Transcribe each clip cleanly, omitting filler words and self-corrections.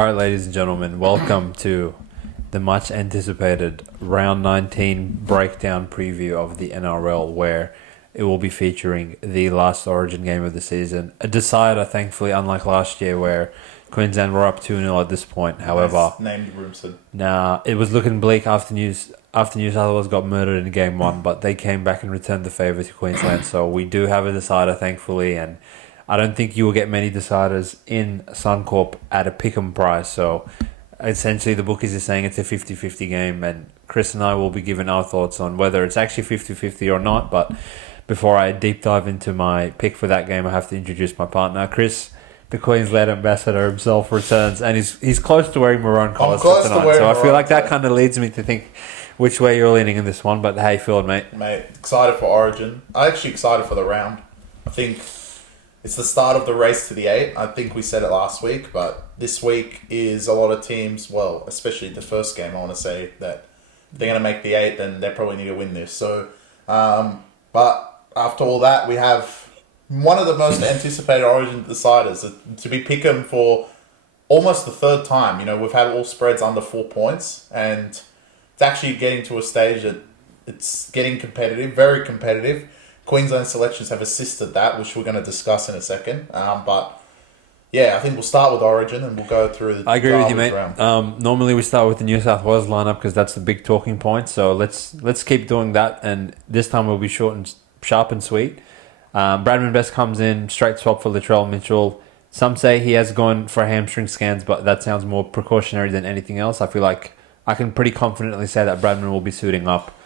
All right, ladies and gentlemen, welcome to the much anticipated round 19 breakdown preview of the NRL, where it will be featuring the last Origin game of the season. A decider, thankfully, unlike last year where Queensland were up 2-0 at this point. However, named Brimson. nah, it was looking bleak after New South Wales got murdered in game one, but they came back and returned the favour to Queensland. So we do have a decider, thankfully, and I don't think you will get many deciders in Suncorp at a pick'em price. So essentially the bookies are saying it's a 50-50 game, and Chris and I will be giving our thoughts on whether it's actually 50-50 or not. But before I deep dive into my pick for that game, I have to introduce my partner. Chris, the Queensland ambassador himself, returns, and he's close to wearing maroon colours for tonight. So I feel like that kind of leads me to think which way you're leaning in this one. But how you feeling, mate? Mate, excited for Origin. I'm actually excited for the round. I think it's the start of the race to the 8. I think we said it last week, but this week is a lot of teams, well, especially the first game, I want to say that if they're going to make the 8, then they probably need to win this. So, but after all that, we have one of the most anticipated Origin deciders to be pick'em for almost the third time. You know, we've had all spreads under 4 points, and it's actually getting to a stage that it's getting competitive, very competitive. Queensland selections have assisted that, which we're going to discuss in a second. But yeah, I think we'll start with Origin and we'll go through the I agree with you, mate. round. Normally we start with the New South Wales lineup because that's the big talking point. So let's keep doing that, and this time we'll be short and sharp and sweet. Bradman Best comes in, straight swap for Latrell Mitchell. Some say he has gone for hamstring scans, but that sounds more precautionary than anything else. I feel like I can pretty confidently say that Bradman will be suiting up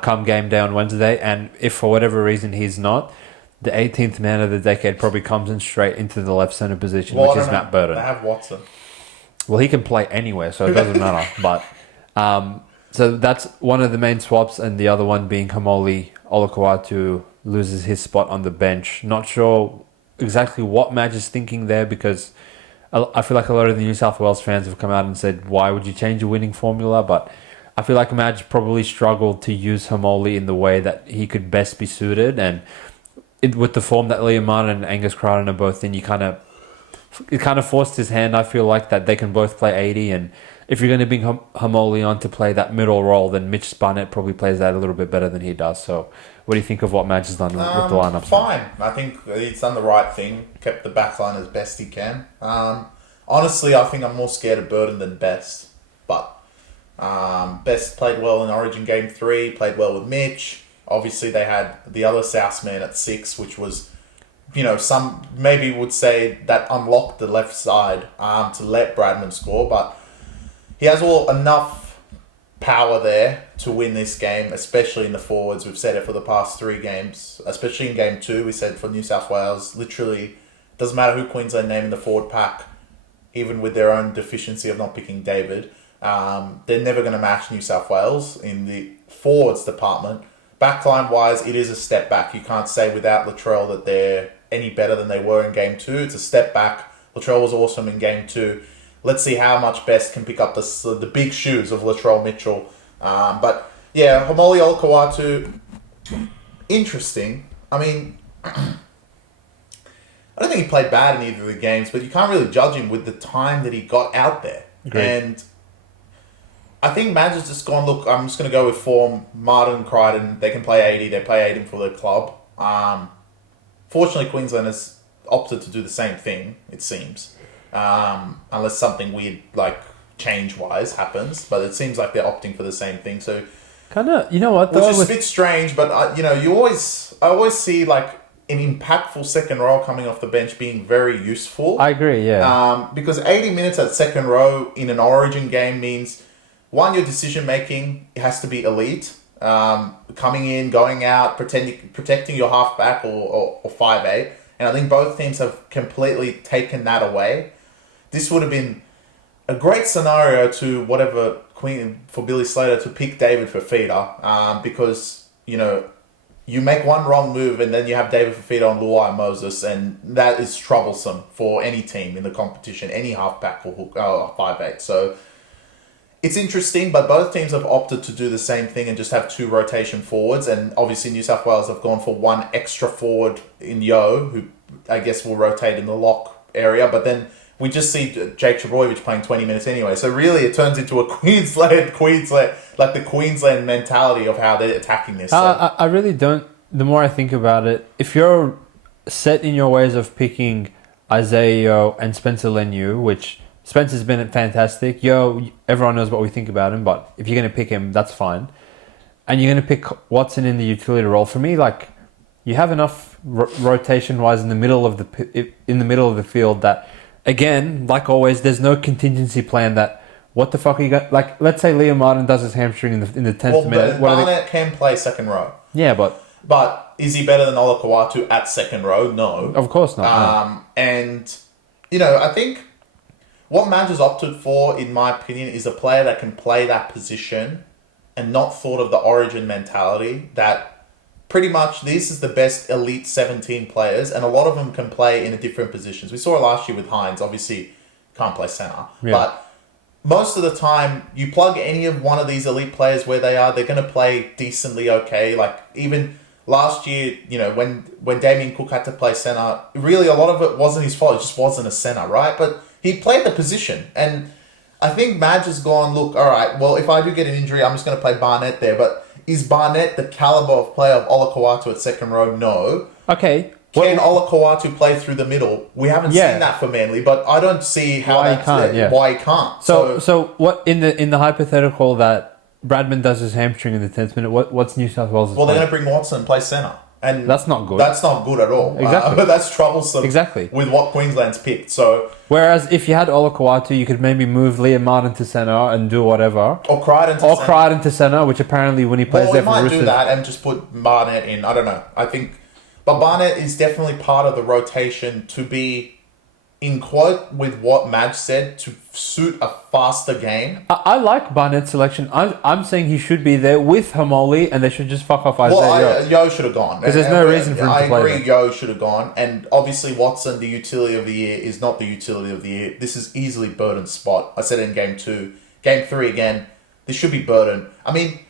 come game day on Wednesday, and if for whatever reason he's not, the 18th man of the decade probably comes in straight into the left centre position, which is Matt Burton. They have Watson. Well, he can play anywhere, so it doesn't matter. But so that's one of the main swaps, and the other one being Hamoli Olakau'atu loses his spot on the bench. Not sure exactly what Madge is thinking there, because I feel like a lot of the New South Wales fans have come out and said, why would you change a winning formula? But I feel like Madge probably struggled to use Hamoli in the way that he could best be suited, and with the form that Liam Martin and Angus Crichton are both in, it kind of forced his hand. I feel like that they can both play 80, and if you're going to bring Hamoli on to play that middle role, then Mitch Barnett probably plays that a little bit better than he does. So what do you think of what Madge has done with the lineup? Fine. I think he's done the right thing, kept the back line as best he can. Honestly, I think I'm more scared of Burton than Best, but Best played well in Origin Game 3, played well with Mitch. Obviously, they had the other Southman at 6, which was, you know, some maybe would say that unlocked the left side to let Bradman score, but he has enough power there to win this game, especially in the forwards. We've said it for the past 3 games, especially in Game 2. We said for New South Wales, literally, doesn't matter who Queensland name in the forward pack, even with their own deficiency of not picking David. They're never going to match New South Wales in the forwards department. Backline-wise, it is a step back. You can't say without Latrell that they're any better than they were in Game 2. It's a step back. Latrell was awesome in Game 2. Let's see how much Best can pick up the big shoes of Latrell Mitchell. But yeah, Hamoli Olakau'atu, interesting. I mean, I don't think he played bad in either of the games, but you can't really judge him with the time that he got out there. Agreed. And I think Madge has just gone, look, I'm just going to go with form. Martin, Crichton, they can play 80. They play 80 for their club. Fortunately, Queensland has opted to do the same thing, it seems. Unless something weird, like change-wise, happens. But it seems like they're opting for the same thing. So, kind of, you know what? Which is a bit strange, but, I always see, like, an impactful second row coming off the bench being very useful. I agree, yeah. Because 80 minutes at second row in an Origin game means, one, your decision-making has to be elite. Coming in, going out, protecting your halfback or 5'8". And I think both teams have completely taken that away. This would have been a great scenario for Billy Slater to pick David Fifita, because, you make one wrong move and then you have David Fifita on Luai Moses, and that is troublesome for any team in the competition, any halfback or 5'8". So it's interesting, but both teams have opted to do the same thing and just have 2 rotation forwards. And obviously New South Wales have gone for 1 extra forward in Yo, who I guess will rotate in the lock area. But then we just see Jake Trbojevic playing 20 minutes anyway. So really, it turns into a Queensland, like the Queensland mentality of how they're attacking this. I really don't. The more I think about it, if you're set in your ways of picking Isaiah Yeo and Spencer Leniu, which Spencer's been fantastic. Yeo, everyone knows what we think about him, but if you're going to pick him, that's fine. And you're going to pick Watson in the utility role. For me, like, you have enough rotation-wise in the middle of the field that, again, like always, there's no contingency plan that. What the fuck are you got? Like, let's say Liam Martin does his hamstring in the 10th minute. Barnett can play second row. Yeah, but is he better than Olakau'atu at second row? No. Of course not. No. And, I think what Madge has opted for, in my opinion, is a player that can play that position and not thought of the origin mentality that pretty much this is the best elite 17 players, and a lot of them can play in different positions. We saw it last year with Hines. Obviously, can't play centre. Yeah. But most of the time, you plug any of one of these elite players where they are, they're going to play decently okay. Like, even last year, when Damien Cook had to play centre, really a lot of it wasn't his fault. It just wasn't a centre, right? But he played the position. And I think Madge has gone, look, all right, well, if I do get an injury, I'm just going to play Barnett there. But is Barnett the caliber of player of Olakau'atu at second row? No. Okay. Can Olakau'atu play through the middle? We haven't seen that for Manly, but I don't see why he can't. So what in the hypothetical that Bradman does his hamstring in the 10th minute, what's New South Wales? Well, they're going to bring Watson and play centre. And that's not good. That's not good at all. Exactly. But that's troublesome. Exactly. With what Queensland's picked. So, whereas if you had Olakau'atu, you could maybe move Liam Martin to centre and do whatever. Or Crichton to centre, which apparently when he plays there for might Roosters, do that and just put Barnett in. I don't know. But Barnett is definitely part of the rotation to be, in quote, with what Madge said, to suit a faster game. I like Barnett's selection. I'm saying he should be there with Hamoli, and they should just fuck off Isaiah Yeo should have gone. Because there's no reason for him to play. I agree, Yeo should have gone. And obviously Watson, the utility of the year, is not the utility of the year. This is easily Burton's spot. I said it in Game 2. Game 3 again, this should be Burton. I mean,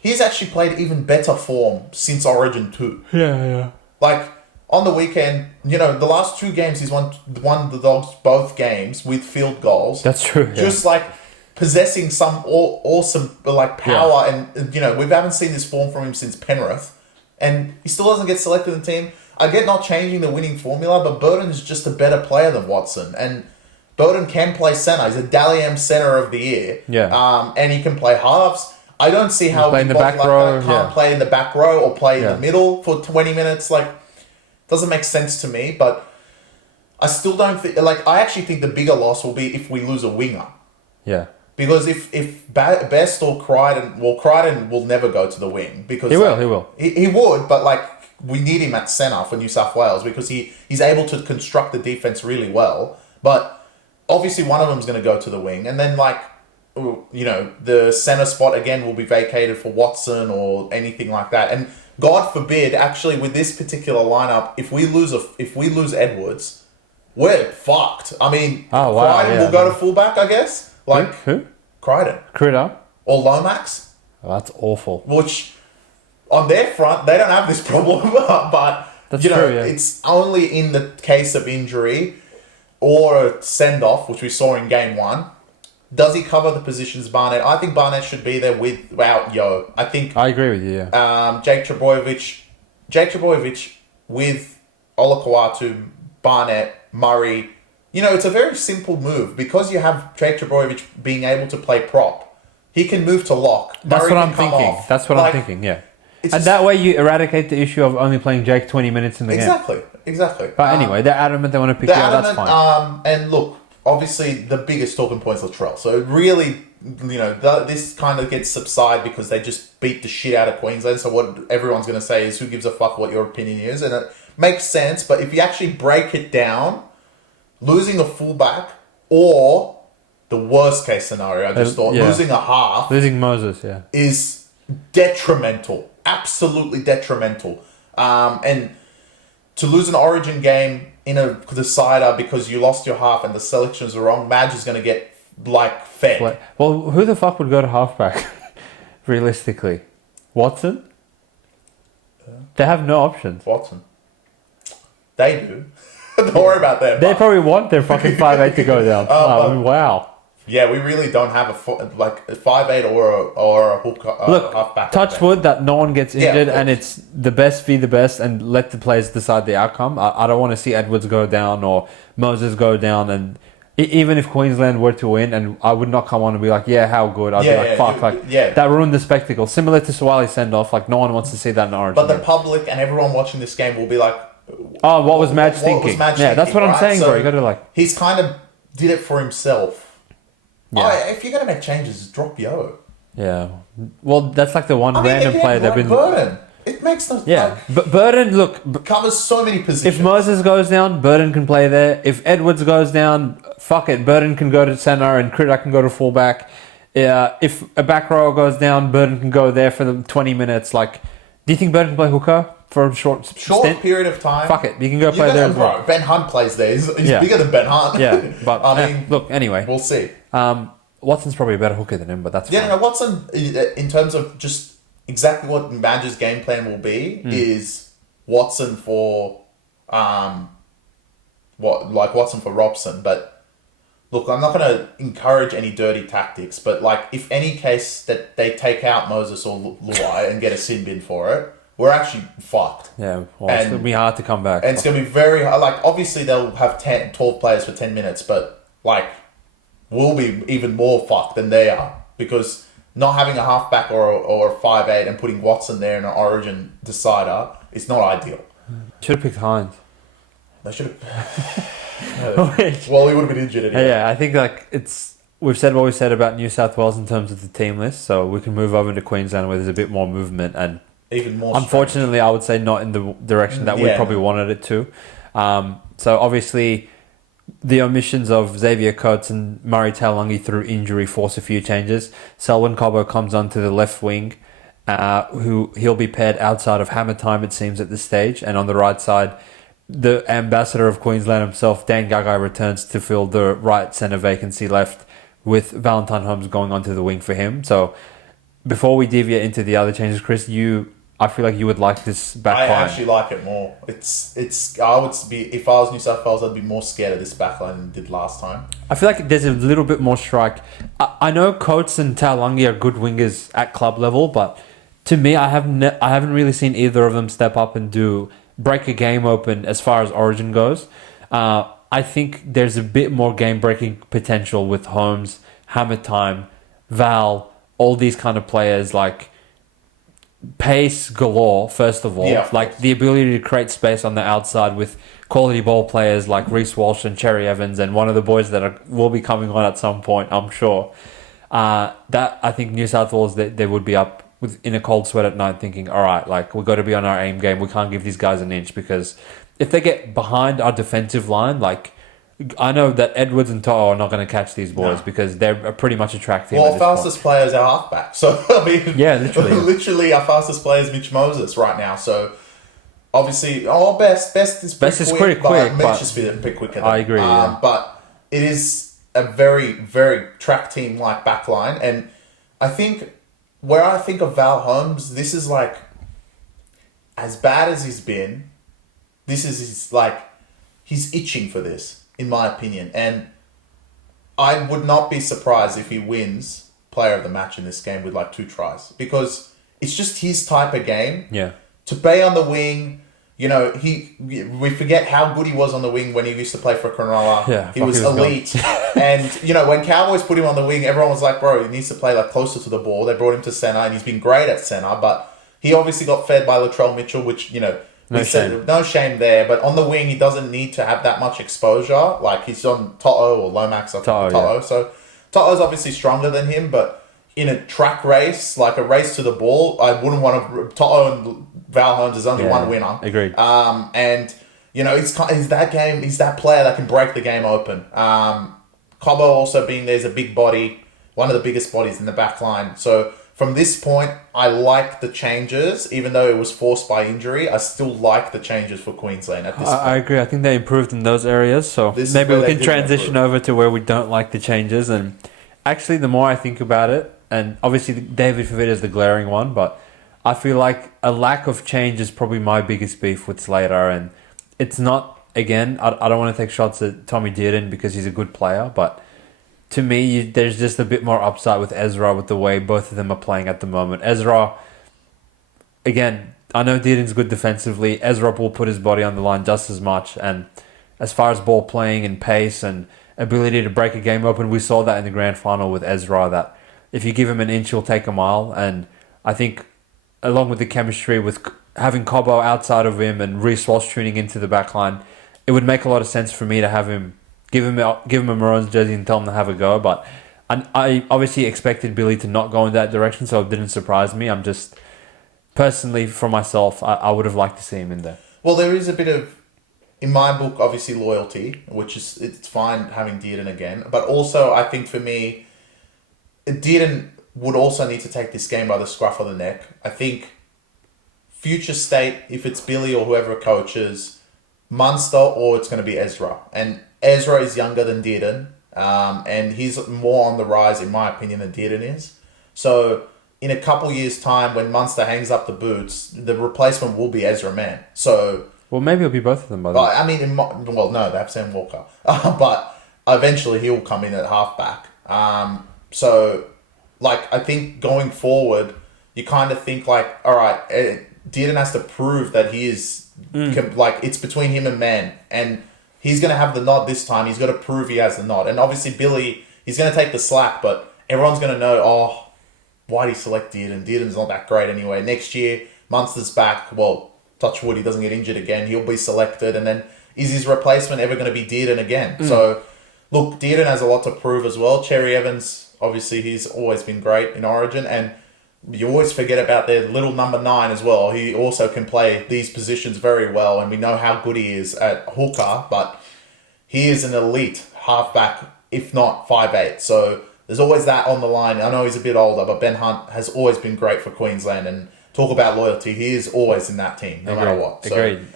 he's actually played even better form since Origin 2. Yeah. Like, on the weekend, the last 2 games, he's won the Dogs both games with field goals. That's true. Yeah. Just, possessing some awesome, power. Yeah. And, we haven't seen this form from him since Penrith. And he still doesn't get selected in the team. I get not changing the winning formula, but Burton is just a better player than Watson. And Burton can play centre. He's a Dally M centre of the year. Yeah. And he can play halves. I don't see how play in the back row. Can't play in the back row or play in the middle for 20 minutes. Doesn't make sense to me. But I still don't think... I actually think the bigger loss will be if we lose a winger. Yeah. Because if Best or Crichton... Well, Crichton will never go to the wing. Because He will. He would, but we need him at centre for New South Wales because he's able to construct the defence really well. But obviously one of them's going to go to the wing. And then the centre spot again will be vacated for Watson or anything like that. And God forbid, actually, with this particular lineup, if we lose Edwards, we're fucked. I mean, Crichton will go to fullback, I guess. Who? Crichton. Critter. Or Lomax. Oh, that's awful. Which, on their front, they don't have this problem. But, that's true, yeah. It's only in the case of injury or a send-off, which we saw in Game 1. Does he cover the positions Barnett? I think Barnett should be there without Yeo. I agree with you, yeah. Jake Trbojevic with Olakau'atu, Barnett, Murray. It's a very simple move. Because you have Jake Trbojevic being able to play prop, he can move to lock. That's what I'm thinking. That's what I'm thinking, yeah. And that way you eradicate the issue of only playing Jake 20 minutes in the game. Exactly. But anyway, they're adamant they want to pick you out, that's fine. And look, obviously, the biggest talking point is Latrell. So really, this kind of gets subside because they just beat the shit out of Queensland. So what everyone's going to say is, who gives a fuck what your opinion is? And it makes sense. But if you actually break it down, losing a fullback or the worst case scenario, I just thought, losing a half. Losing Moses, is detrimental. Absolutely detrimental. And to lose an Origin game in a decider because you lost your half and the selections are wrong, Madge is going to get fed. Well, who the fuck would go to halfback? Realistically, Watson. They have no options. Watson. They do. Don't worry about that. They probably want their fucking 5'8" to go down. Wow. Yeah, we really don't have a 5'8" or a hook Look, halfback. touch wood that no one gets injured, of and it's the best be the best, and let the players decide the outcome. I don't want to see Edwards go down or Moses go down, and even if Queensland were to win, and I would not come on and be like, yeah, how good. I'd be like, fuck, that ruined the spectacle. Similar to Swali's send-off, like no one wants to see that in Origin. But the public and everyone watching this game will be like, oh, what was Madge thinking? That's what I'm saying, bro. You got to like... He's kind of did it for himself. Yeah. Oh, if you're going to make changes, drop Yo. Yeah. Well, that's like the one random player they've been... Burden. It makes no... Yeah. But Burden, look... Covers so many positions. If Moses goes down, Burden can play there. If Edwards goes down, fuck it. Burden can go to centre and Critter can go to fullback. If a back row goes down, Burden can go there for the 20 minutes. Like, do you think Burden can play hooker for a short stint? Period of time? Fuck it. You can go play there as well. Ben Hunt plays there. He's bigger than Ben Hunt. Yeah. But, I mean... Look, anyway. We'll see. Watson's probably a better hooker than him, but that's fine. No, Watson, in terms of just exactly what Madge's game plan will be, is Watson for, Watson for Robson. But look, I'm not going to encourage any dirty tactics, but like, if any case that they take out Moses or Luai and get a sin bin for it, we're actually fucked. Yeah, well, it's going to be hard to come back. And it's going to be very hard. Like, obviously they'll have 12 players for 10 minutes, but like, we'll be even more fucked than they are, because not having a halfback or a 5'8" and putting Watson there in an Origin decider is not ideal. Should have picked Hines. They should have. Well, he would have been injured anyway. Yeah, I think like we've said what we said about New South Wales in terms of the team list, so we can move over to Queensland where there's a bit more movement and even more. Unfortunately, I would say not in the direction that we probably wanted it to. So obviously, the omissions of Xavier Coates and Murray Taulagi through injury force a few changes. Selwyn Cobbo comes onto the left wing, who he'll be paired outside of Hammer Time, it seems, at this stage. And on the right side, the ambassador of Queensland himself, Dan Gagai, returns to fill the right centre vacancy left, with Valentine Holmes going onto the wing for him. So before we deviate into the other changes, Chris, I feel like you would like this back line. I actually like it more. I would be, if I was New South Wales, I'd be more scared of this back line than did last time. I feel like there's a little bit more strike. I know Coates and Taulagi are good wingers at club level, but to me, I haven't really seen either of them step up and break a game open as far as Origin goes. I think there's a bit more game-breaking potential with Holmes, Hammer Time, Val, all these kind of players, like pace galore, first of all. Yeah, like the ability to create space on the outside with quality ball players like Reece Walsh and Cherry Evans and one of the boys that will be coming on at some point, I'm sure. That I think New South Wales, they would be up in a cold sweat at night thinking, all right, like we've got to be on our aim game. We can't give these guys an inch, because if they get behind our defensive line, like I know that Edwards and To'o are not going to catch these boys because they're pretty much a track team. Well, our fastest player is our halfback. So, I mean, yeah, literally. Literally our fastest player is Mitch Moses right now. So, obviously, Best is pretty quick. Mitch is a bit quicker. I agree. Yeah. But it is a very, very track team like backline. And I think, where I think of Val Holmes, this is like, as bad as he's been, this is he's itching for this, in my opinion. And I would not be surprised if he wins player of the match in this game with like 2 tries, because it's just his type of game. Yeah. To play on the wing, we forget how good he was on the wing when he used to play for Cronulla. Yeah, he was elite. And, when Cowboys put him on the wing, everyone was like, bro, he needs to play like closer to the ball. They brought him to centre and he's been great at centre, but he obviously got fed by Latrell Mitchell, which, no shame there. But on the wing, he doesn't need to have that much exposure. Like, he's on To'o or Lomax. To'o. Yeah. So To'o's obviously stronger than him, but in a track race, like a race to the ball, I wouldn't want to... To'o and Val Holmes is only one winner. Agreed. And, he's that player that can break the game open. Cobbo also being there's a big body, one of the biggest bodies in the back line. So from this point, I like the changes. Even though it was forced by injury, I still like the changes for Queensland at this point. I agree. I think they improved in those areas. So maybe we can transition over to where we don't like the changes. And actually, the more I think about it, and obviously David Fafita is the glaring one, but I feel like a lack of change is probably my biggest beef with Slater. And it's not again, I don't want to take shots at Tommy Dearden because he's a good player, but to me, there's just a bit more upside with Ezra with the way both of them are playing at the moment. Ezra, again, I know Dearden's good defensively. Ezra will put his body on the line just as much. And as far as ball playing and pace and ability to break a game open, we saw that in the grand final with Ezra, that if you give him an inch, he'll take a mile. And I think along with the chemistry with having Cobbo outside of him and Reece Walsh tuning into the back line, it would make a lot of sense for me to have him give him a Maroons jersey and tell him to have a go. But I obviously expected Billy to not go in that direction, so it didn't surprise me. I'm just, personally, for myself, I would have liked to see him in there. Well, there is a bit of, in my book, obviously loyalty, which is, it's fine having Dearden again. But also, I think for me, Dearden would also need to take this game by the scruff of the neck. I think future state, if it's Billy or whoever coaches, Munster or it's going to be Ezra. And Ezra is younger than Dearden, and he's more on the rise, in my opinion, than Dearden is. So in a couple years' time, when Munster hangs up the boots, the replacement will be Ezra Mann. So, well, maybe it'll be both of them by then. I mean, no, they have Sam Walker, but eventually he'll come in at halfback. So, like, I think going forward, you kind of think like, all right, Dearden has to prove that he is like, it's between him and Mann, and he's going to have the nod this time. He's got to prove he has the nod. And obviously Billy, he's going to take the slack, but everyone's going to know, why did he select Dearden? Dearden's not that great anyway. Next year, Munster's back. Well, touch wood, he doesn't get injured again. He'll be selected. And then is his replacement ever going to be Dearden again? So, look, Dearden has a lot to prove as well. Cherry Evans, obviously, he's always been great in Origin. And you always forget about their little number 9 as well. He also can play these positions very well, and we know how good he is at hooker, but he is an elite halfback, if not 5'8". So there's always that on the line. I know he's a bit older, but Ben Hunt has always been great for Queensland, and talk about loyalty, he is always in that team, no matter what. So, agreed.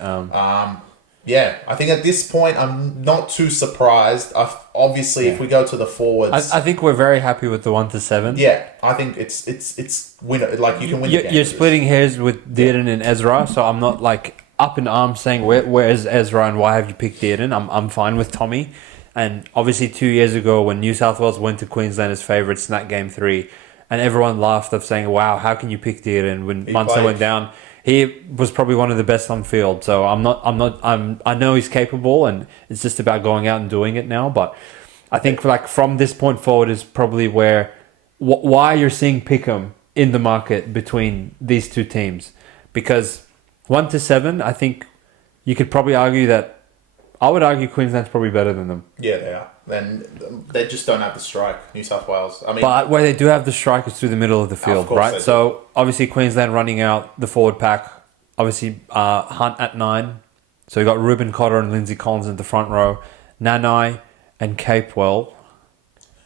yeah, I think at this point, I'm not too surprised. Obviously, if we go to the forwards, I think we're very happy with the 1-7. Yeah, I think it's winner. Like, you can win. You're splitting hairs with Dearden and Ezra, so I'm not like up in arms saying where's Ezra and why have you picked Dearden. I'm fine with Tommy, and obviously 2 years ago when New South Wales went to Queensland as favourites in that game 3, and everyone laughed of saying, "Wow, how can you pick Dearden when Munster went down?" He was probably one of the best on field, so I know he's capable, and it's just about going out and doing it now. But I think like from this point forward is probably where why you're seeing Pickham in the market between these two teams, because 1-7, I think you could probably argue that I would argue Queensland's probably better than them. Yeah, they are. And they just don't have the strike, New South Wales. I mean, but where they do have the strike is through the middle of the field, right? So obviously Queensland running out the forward pack. Obviously Hunt at 9. So you got Ruben Cotter and Lindsay Collins in the front row. Nanai and Capewell.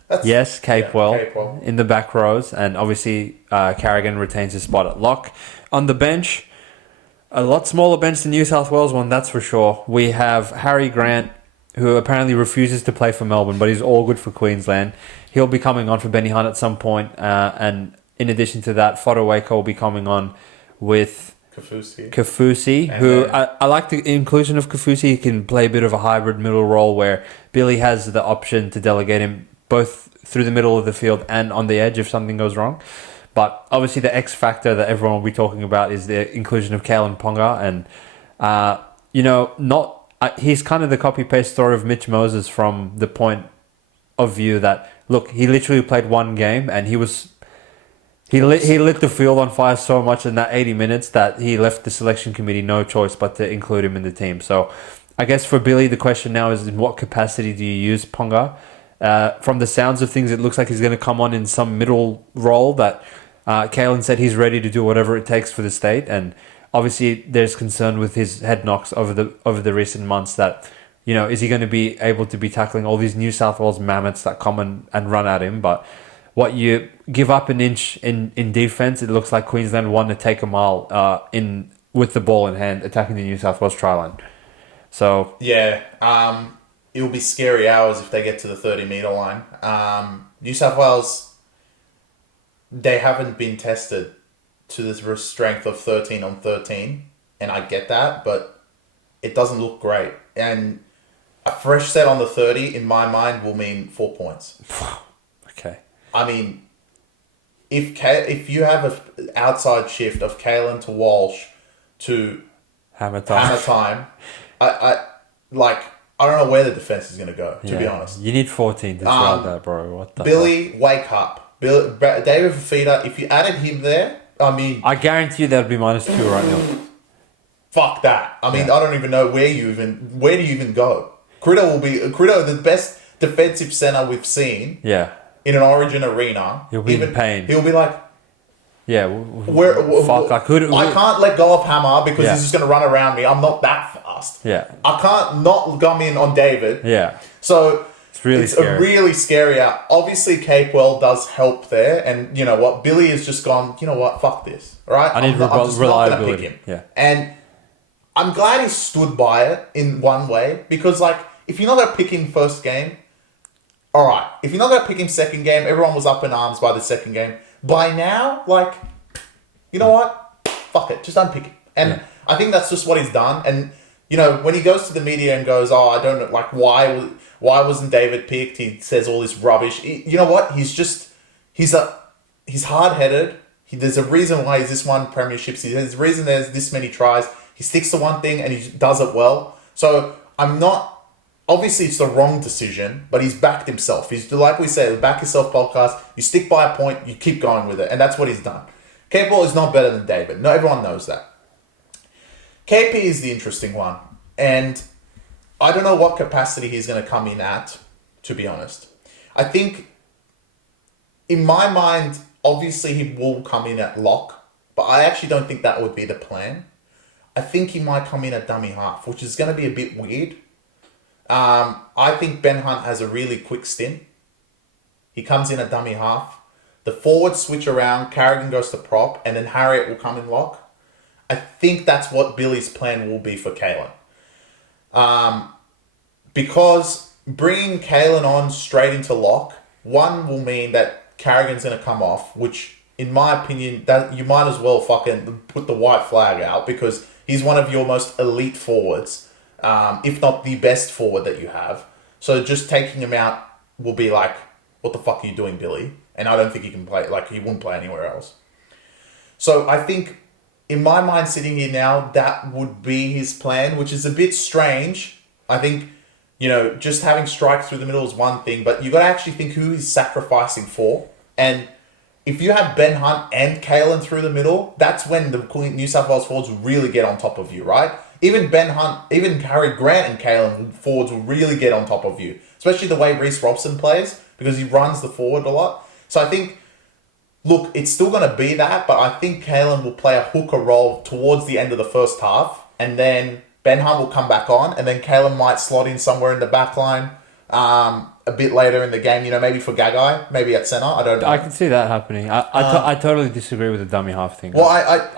Capewell in the back rows. And obviously Carrigan retains his spot at lock. On the bench, a lot smaller bench than New South Wales one, that's for sure. We have Harry Grant, who apparently refuses to play for Melbourne, but he's all good for Queensland. He'll be coming on for Benny Hunt at some point. And in addition to that, Fodawaker will be coming on with Kafusi, who I like the inclusion of Kafusi. He can play a bit of a hybrid middle role where Billy has the option to delegate him both through the middle of the field and on the edge if something goes wrong. But obviously the X factor that everyone will be talking about is the inclusion of Kalen Ponga. And, he's kind of the copy-paste story of Mitch Moses from the point of view that, look, he literally played one game and he lit the field on fire so much in that 80 minutes that he left the selection committee no choice but to include him in the team. So I guess for Billy, the question now is in what capacity do you use Ponga? From the sounds of things, it looks like he's going to come on in some middle role that Kalen said he's ready to do whatever it takes for the state. And obviously there's concern with his head knocks over the recent months that, is he going to be able to be tackling all these New South Wales mammoths that come and run at him? But what you give up an inch in defense, it looks like Queensland want to take a mile with the ball in hand, attacking the New South Wales try line. So yeah, it'll be scary hours if they get to the 30-metre line. New South Wales, they haven't been tested to the strength of 13 on 13, and I get that, but it doesn't look great. And a fresh set on the 30, in my mind, will mean 4 points. Okay. I mean, if you have an outside shift of Kalen to Walsh to Hammer time, I don't know where the defense is going to go, to be honest. You need 14 to throw that, bro. What the Billy, wake up. David Fafita, if you added him there, I mean... I guarantee you that'd be -2 right now. Fuck that. I mean, I don't even know where do you even go? Critter, the best defensive center we've seen in an Origin arena. He'll be in pain. He'll be like... Yeah, I can't let go of Hammer because he's just going to run around me. I'm not that fast. Yeah. I can't not come in on David. Yeah. So it's scary. a really scary out. Obviously, Capewell does help there. And you know what? Billy has just gone, you know what? Fuck this. Right? I need reliability. Not going to pick him. Yeah. And I'm glad he stood by it in one way because, like, if you're not going to pick him first game, all right. If you're not going to pick him second game, everyone was up in arms by the second game. By now, like, you know what? Fuck it. Just unpick him. And I think that's just what he's done. And, you know, when he goes to the media and goes, oh, I don't know, like, why wasn't David picked? He says all this rubbish. You know what? He's hard-headed. There's a reason why he's this one premierships. There's a reason there's this many tries. He sticks to one thing and he does it well. So I'm not... Obviously, it's the wrong decision, but he's backed himself. He's, like we say, the Back Yourself Podcast. You stick by a point, you keep going with it. And that's what he's done. Capewell is not better than David. No, everyone knows that. KP is the interesting one. And I don't know what capacity he's going to come in at, to be honest. I think, in my mind, obviously he will come in at lock. But I actually don't think that would be the plan. I think he might come in at dummy half, which is going to be a bit weird. I think Ben Hunt has a really quick stint. He comes in at dummy half. The forwards switch around. Carrigan goes to prop. And then Harriet will come in lock. I think that's what Billy's plan will be for Kalen. Because bringing Kalen on straight into lock, one will mean that Carrigan's going to come off, which, in my opinion, that you might as well fucking put the white flag out because he's one of your most elite forwards. If not the best forward that you have. So just taking him out will be like, what the fuck are you doing, Billy? And I don't think he can play, like he wouldn't play anywhere else. So I think, in my mind sitting here now, that would be his plan, which is a bit strange. I think, you know, just having strikes through the middle is one thing, but you got to actually think who he's sacrificing for. And if you have Ben Hunt and Kalen through the middle, that's when the New South Wales forwards will really get on top of you, right? Even Ben Hunt, even Harry Grant and Kalen forwards will really get on top of you. Especially the way Reece Robson plays, because he runs the forward a lot. So I think, look, it's still going to be that, but I think Kalen will play a hooker role towards the end of the first half, and then Ben Hunt will come back on, and then Kalen might slot in somewhere in the back line a bit later in the game, you know, maybe for Gagai, maybe at centre, I don't know. I can see that happening. I totally disagree with the dummy half thing. Well,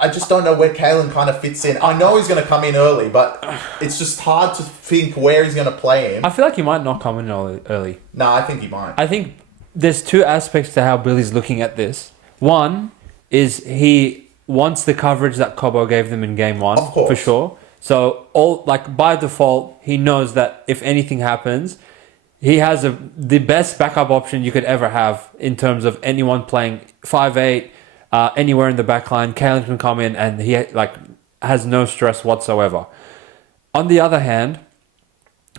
I just don't know where Kalen kind of fits in. I know he's going to come in early, but it's just hard to think where he's going to play in. I feel like he might not come in early. No, I think he might. I think there's two aspects to how Billy's looking at this. One is he wants the coverage that Cobbo gave them in game one, for sure. So by default, he knows that if anything happens, he has the best backup option you could ever have in terms of anyone playing 5'8", anywhere in the back line. Kalen can come in and he has no stress whatsoever. On the other hand,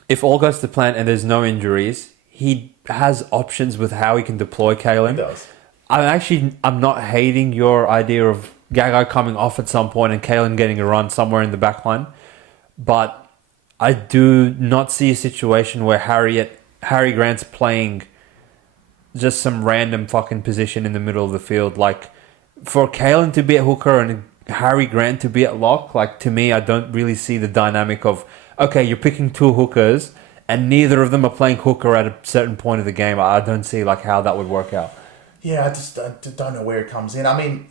if all goes to plan and there's no injuries, he has options with how he can deploy Kalen. He does. I'm not hating your idea of Gagai coming off at some point and Kalen getting a run somewhere in the back line, but I do not see a situation where Harry Grant's playing just some random fucking position in the middle of the field. Like, for Kalen to be at hooker and Harry Grant to be at lock, like, to me, I don't really see the dynamic of, okay, you're picking two hookers and neither of them are playing hooker at a certain point of the game. I don't see, like, how that would work out. Yeah, I just don't know where it comes in. I mean,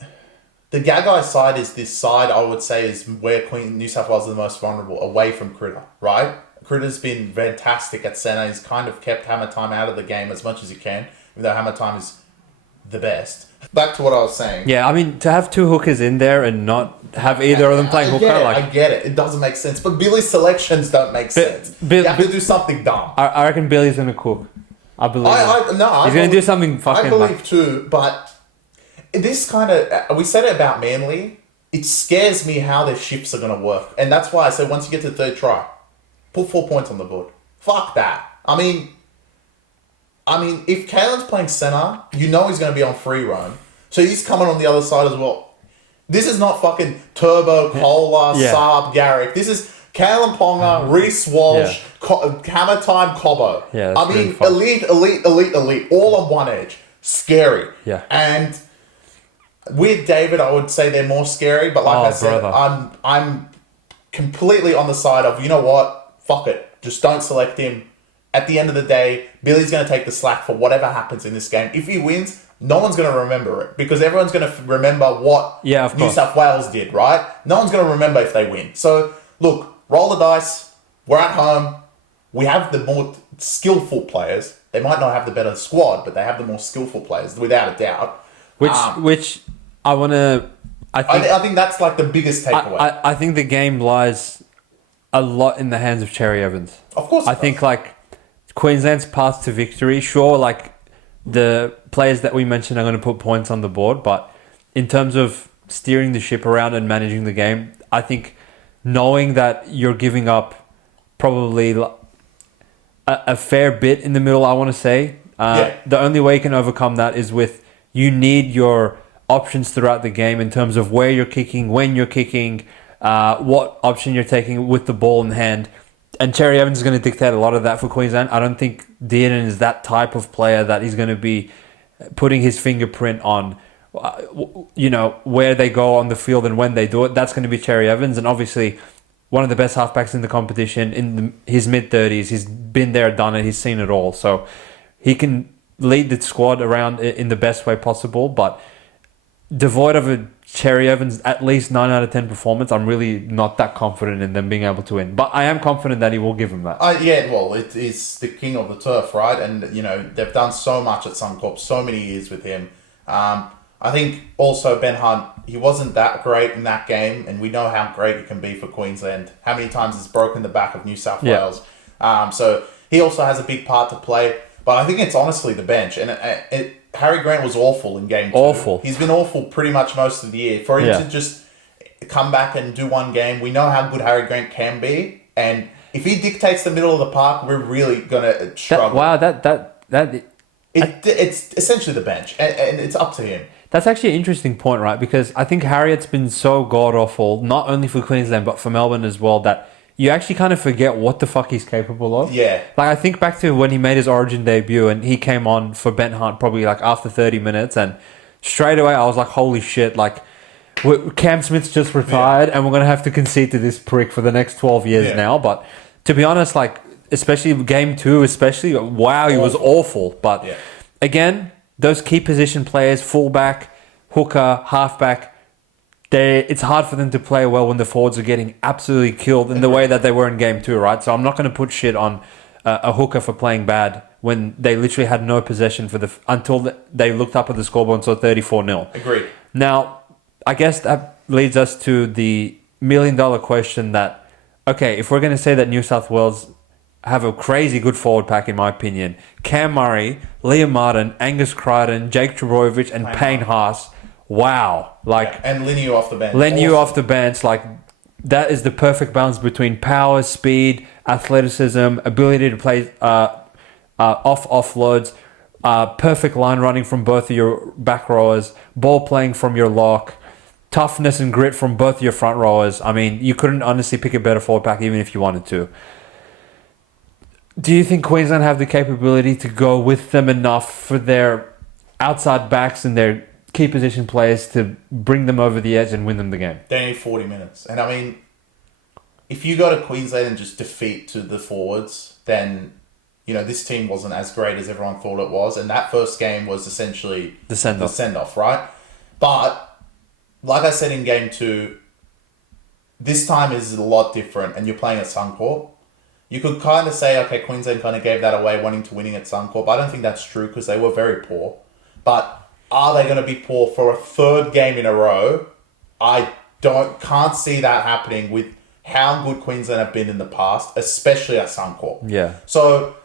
the Gagai side is this side, I would say, is where New South Wales is the most vulnerable, away from Critter, right? Critter's been fantastic at centre. He's kind of kept Hammer Time out of the game as much as he can, even though Hammer Time is the best. Back to what I was saying. Yeah, I mean, to have two hookers in there and not have either of them playing hooker, I get it. It doesn't make sense. But Billy's selections don't make sense. You have to do something dumb. I reckon Billy's going to cook. I believe he's going to do something fucking... I believe too, but this kind of... We said it about Manly. It scares me how their shifts are going to work. And that's why I said once you get to the third try, put 4 points on the board. Fuck that. I mean, if Kalen's playing centre, you know he's going to be on free run. So he's coming on the other side as well. This is not fucking Turbo, Cola, Saab, Garrick. This is Kalen Ponga, Reece Walsh, Hammer Time, Cobbo. Yeah, I mean, elite, all on one edge. Scary. Yeah. And with David, I would say they're more scary. But like I said, I'm completely on the side of, you know what? Fuck it. Just don't select him. At the end of the day, Billy's going to take the slack for whatever happens in this game. If he wins, no one's going to remember it because everyone's going to remember what New South Wales did, right? No one's going to remember if they win. So, look, roll the dice. We're at home. We have the more skillful players. They might not have the better squad, but they have the more skillful players, without a doubt. Which I want to... I think that's like the biggest takeaway. I think the game lies a lot in the hands of Cherry Evans. Of course. I think like Queensland's path to victory, sure, like the players that we mentioned are going to put points on the board, but in terms of steering the ship around and managing the game, I think knowing that you're giving up probably a fair bit in the middle, I want to say, the only way you can overcome that is with you need your options throughout the game in terms of where you're kicking, when you're kicking, what option you're taking with the ball in hand. And Cherry Evans is going to dictate a lot of that for Queensland. I don't think Dearden is that type of player that he's going to be putting his fingerprint on, where they go on the field and when they do it. That's going to be Cherry Evans. And obviously, one of the best halfbacks in the competition in his mid-30s. He's been there, done it. He's seen it all. So he can lead the squad around in the best way possible. But devoid of a Cherry Evans, at least 9 out of 10 performance, I'm really not that confident in them being able to win. But I am confident that he will give him that. It is the king of the turf, right? And, they've done so much at Suncorp, so many years with him. I think also Ben Hunt, he wasn't that great in that game, and we know how great it can be for Queensland. How many times it's broken the back of New South Wales. So he also has a big part to play. But I think it's honestly the bench. And Harry Grant was awful in game 2. Awful. He's been awful pretty much most of the year. For him to just come back and do one game, we know how good Harry Grant can be. And if he dictates the middle of the park, we're really going to struggle. It's essentially the bench. And it's up to him. That's actually an interesting point, right? Because I think Harriet's been so god-awful, not only for Queensland, but for Melbourne as well, that you actually kind of forget what the fuck he's capable of. Yeah. Like, I think back to when he made his Origin debut and he came on for Ben Hunt probably like after 30 minutes, and straight away I was like, holy shit, like, Cam Smith's just retired and we're going to have to concede to this prick for the next 12 years now. But to be honest, like, especially game 2, wow, he was awful. But again, those key position players, fullback, hooker, halfback, it's hard for them to play well when the forwards are getting absolutely killed in the way that they were in game 2, right? So I'm not going to put shit on a hooker for playing bad when they literally had no possession until they looked up at the scoreboard and saw 34-0. Agreed. Now, I guess that leads us to the million-dollar question that, okay, if we're going to say that New South Wales have a crazy good forward pack, in my opinion, Cam Murray, Liam Martin, Angus Crichton, Jake Trbojevic, and Payne Haas. Wow. And Leniu off the bench. Off the bench. Like, that is the perfect balance between power, speed, athleticism, ability to play offloads, perfect line running from both of your back rowers, ball playing from your lock, toughness and grit from both of your front rowers. I mean, you couldn't honestly pick a better forward pack even if you wanted to. Do you think Queensland have the capability to go with them enough for their outside backs and their key position players to bring them over the edge and win them the game? They need 40 minutes. And I mean, if you go to Queensland and just defeat to the forwards, then, this team wasn't as great as everyone thought it was. And that first game was essentially the send-off, right? But, like I said in game 2, this time is a lot different and you're playing at Suncorp. You could kind of say, okay, Queensland kind of gave that away wanting to winning at Suncorp. I don't think that's true because they were very poor. But are they going to be poor for a third game in a row? I can't see that happening with how good Queensland have been in the past, especially at Suncorp. Yeah. So,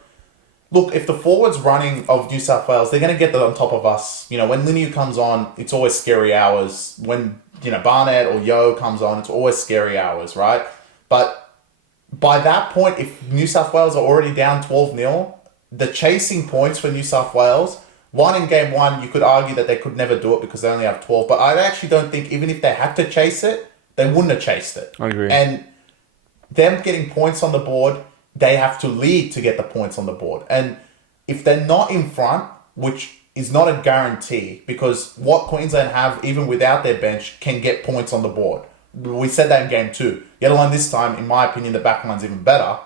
look, if the forwards running of New South Wales, they're going to get that on top of us. You know, when Lineau comes on, it's always scary hours. When, you know, Barnett or Yo comes on, it's always scary hours, right? But by that point, if New South Wales are already down 12-0, the chasing points for New South Wales, one in game one, you could argue that they could never do it because they only have 12. But I actually don't think, even if they had to chase it, they wouldn't have chased it. I agree. And them getting points on the board, they have to lead to get the points on the board. And if they're not in front, which is not a guarantee, because what Queensland have, even without their bench, can get points on the board. We said that in game two. Yet alone this time, in my opinion, the backline's even better.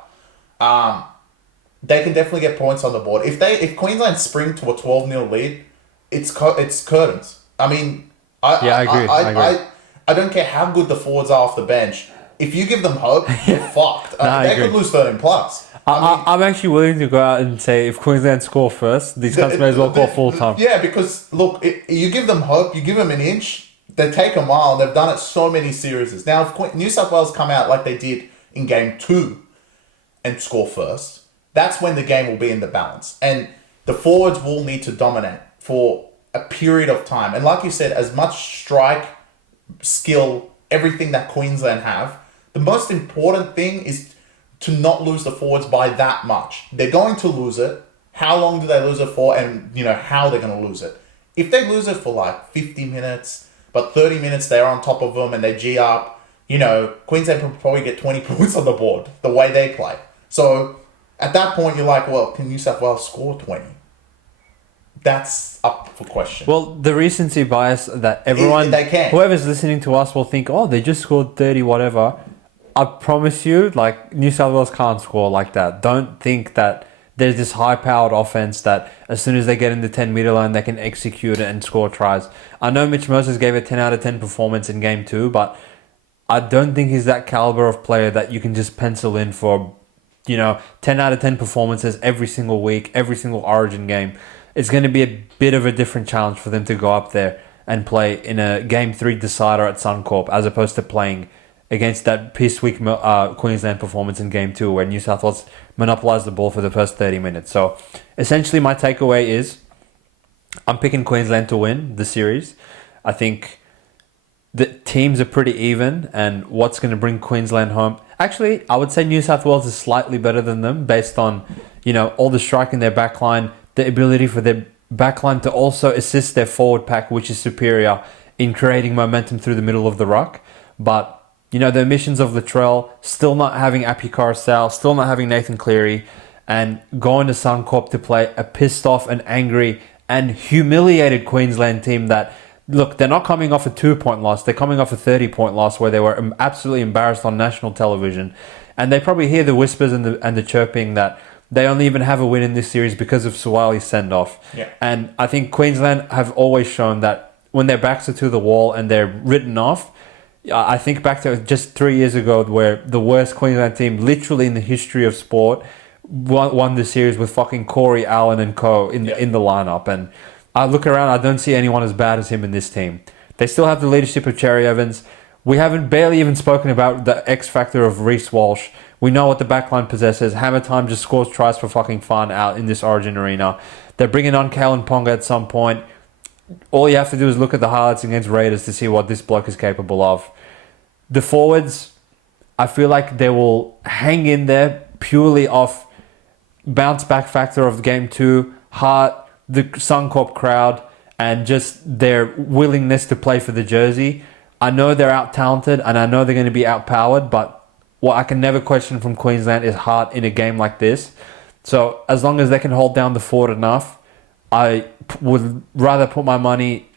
They can definitely get points on the board. If Queensland spring to a 12-0 lead, it's curtains. I mean, I agree. I don't care how good the forwards are off the bench. If you give them hope, you're fucked. They could lose 13 plus. I'm actually willing to go out and say if Queensland score first, these guys may as well go full time. Yeah, because look, you give them hope, you give them an inch, they take a mile. They've done it so many series. Now, if New South Wales come out like they did in game 2 and score first, that's when the game will be in the balance. And the forwards will need to dominate for a period of time. And like you said, as much strike, skill, everything that Queensland have, the most important thing is to not lose the forwards by that much. They're going to lose it. How long do they lose it for? And, you know, how they're going to lose it. If they lose it for like 50 minutes, but 30 minutes they're on top of them and they G up, you know, Queensland can probably get 20 points on the board the way they play. So at that point, you're like, well, can New South Wales score 20? That's up for question. Well, the recency bias that everyone, they can. Whoever's listening to us will think, oh, they just scored 30, whatever. I promise you, like, New South Wales can't score like that. Don't think that there's this high-powered offense that as soon as they get in the 10-meter line, they can execute it and score tries. I know Mitch Moses gave a 10 out of 10 performance in game 2, but I don't think he's that caliber of player that you can just pencil in for, you know, 10 out of 10 performances every single week, every single Origin game. It's going to be a bit of a different challenge for them to go up there and play in a Game 3 decider at Suncorp as opposed to playing against that piss-weak Queensland performance in Game 2 where New South Wales monopolised the ball for the first 30 minutes. So, essentially, my takeaway is I'm picking Queensland to win the series. I think the teams are pretty even, and what's going to bring Queensland home... Actually, I would say New South Wales is slightly better than them based on, you know, all the strike in their backline, the ability for their backline to also assist their forward pack, which is superior in creating momentum through the middle of the ruck. But, you know, the omissions of Latrell, still not having Api Carousel, still not having Nathan Cleary, and going to Suncorp to play a pissed off and angry and humiliated Queensland team that, look, they're not coming off a 2-point loss. They're coming off a 30-point loss where they were absolutely embarrassed on national television. And they probably hear the whispers and the chirping that they only even have a win in this series because of Suwali's send-off. Yeah. And I think Queensland have always shown that when their backs are to the wall and they're written off, I think back to just 3 years ago where the worst Queensland team literally in the history of sport won the series with fucking Corey Allen and co in the lineup. And I look around, I don't see anyone as bad as him in this team. They still have the leadership of Cherry Evans. We haven't barely even spoken about the X factor of Reece Walsh. We know what the backline possesses. Hammer Time just scores tries for fucking fun out in this Origin arena. They're bringing on Kalen Ponga at some point. All you have to do is look at the highlights against Raiders to see what this bloke is capable of. The forwards, I feel like they will hang in there purely off bounce back factor of game 2, heart, the Suncorp crowd, and just their willingness to play for the jersey. I know they're out-talented and I know they're going to be outpowered, but what I can never question from Queensland is heart in a game like this. So as long as they can hold down the fort enough, I would rather put my money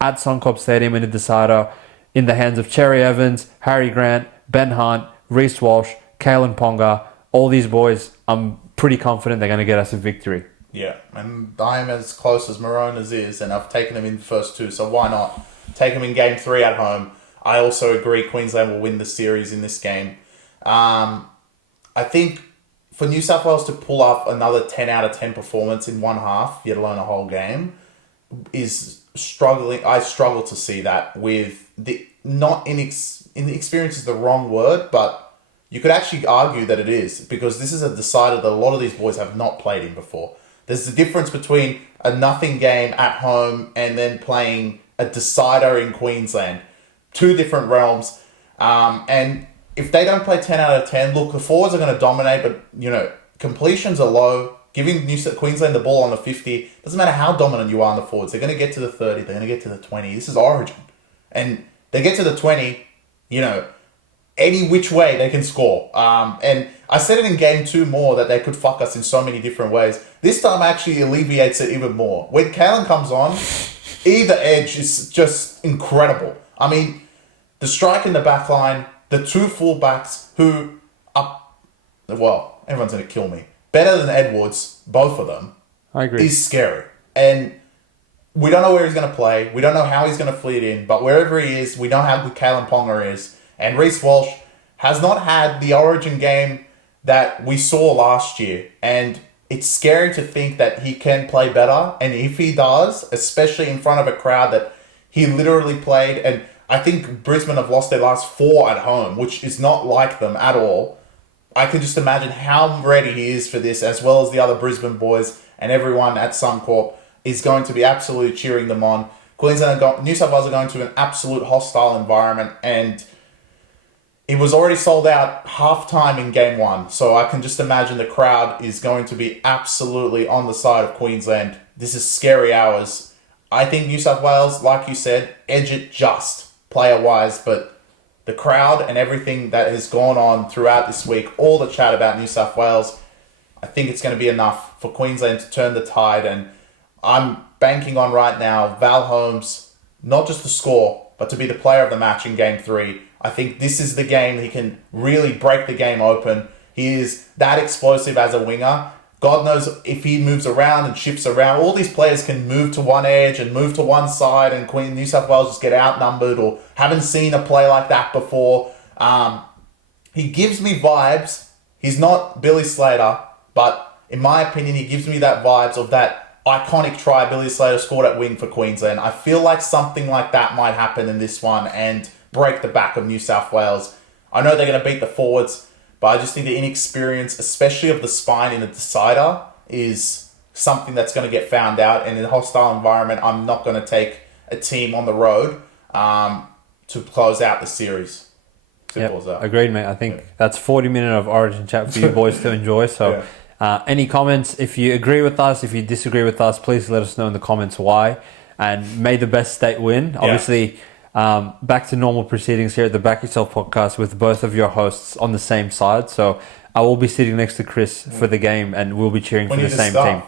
at Suncorp Stadium in a decider in the hands of Cherry Evans, Harry Grant, Ben Hunt, Reece Walsh, Kalen Ponga. All these boys, I'm pretty confident they're going to get us a victory. Yeah, and I'm as close as Maroons is, and I've taken them in the first 2, so why not take them in game 3 at home? I also agree Queensland will win the series in this game. I think for New South Wales to pull up another 10 out of 10 performance in one half, yet alone a whole game, is struggling. I struggle to see that with the not inexperience is the wrong word, but you could actually argue that it is, because this is a decider that a lot of these boys have not played in before. There's the difference between a nothing game at home and then playing a decider in Queensland. Two different realms. And if they don't play 10 out of 10, look, the forwards are going to dominate, but, completions are low. Giving Queensland the ball on the 50, doesn't matter how dominant you are on the forwards. They're going to get to the 30, they're going to get to the 20. This is Origin. And they get to the 20, any which way they can score. And I said it in game 2 more that they could fuck us in so many different ways. This time actually alleviates it even more. When Kalen comes on, either edge is just incredible. I mean, the strike in the back line, the two fullbacks who are, well, everyone's going to kill me. Better than Edwards, both of them. I agree. Is scary. And we don't know where he's going to play. We don't know how he's going to fleet in. But wherever he is, we know how good Kalen Ponga is. And Reece Walsh has not had the Origin game that we saw last year. And it's scary to think that he can play better. And if he does, especially in front of a crowd that he literally played. And I think Brisbane have lost their last 4 at home, which is not like them at all. I can just imagine how ready he is for this, as well as the other Brisbane boys and everyone at Suncorp is going to be absolutely cheering them on. Queensland, New South Wales are going to an absolute hostile environment, and it was already sold out half-time in game 1. So I can just imagine the crowd is going to be absolutely on the side of Queensland. This is scary hours. I think New South Wales, like you said, edge it just player-wise, but the crowd and everything that has gone on throughout this week, all the chat about New South Wales, I think it's going to be enough for Queensland to turn the tide. And I'm banking on right now Val Holmes, not just to score, but to be the player of the match in Game 3. I think this is the game he can really break the game open. He is that explosive as a winger. God knows if he moves around and shifts around, all these players can move to one edge and move to one side, and New South Wales just get outnumbered or haven't seen a play like that before. He gives me vibes. He's not Billy Slater, but in my opinion, he gives me that vibes of that iconic try Billy Slater scored at wing for Queensland. I feel like something like that might happen in this one and break the back of New South Wales. I know they're going to beat the forwards, but I just think the inexperience, especially of the spine in a decider, is something that's going to get found out. And in a hostile environment, I'm not going to take a team on the road to close out the series. Simple as that. Agreed, mate. I think that's 40 minutes of Origin chat for you boys to enjoy. So any comments, if you agree with us, if you disagree with us, please let us know in the comments why. And may the best state win. Obviously, back to normal proceedings here at the Back Yourself Podcast with both of your hosts on the same side. So I will be sitting next to Chris for the game, and we'll be cheering for the same team.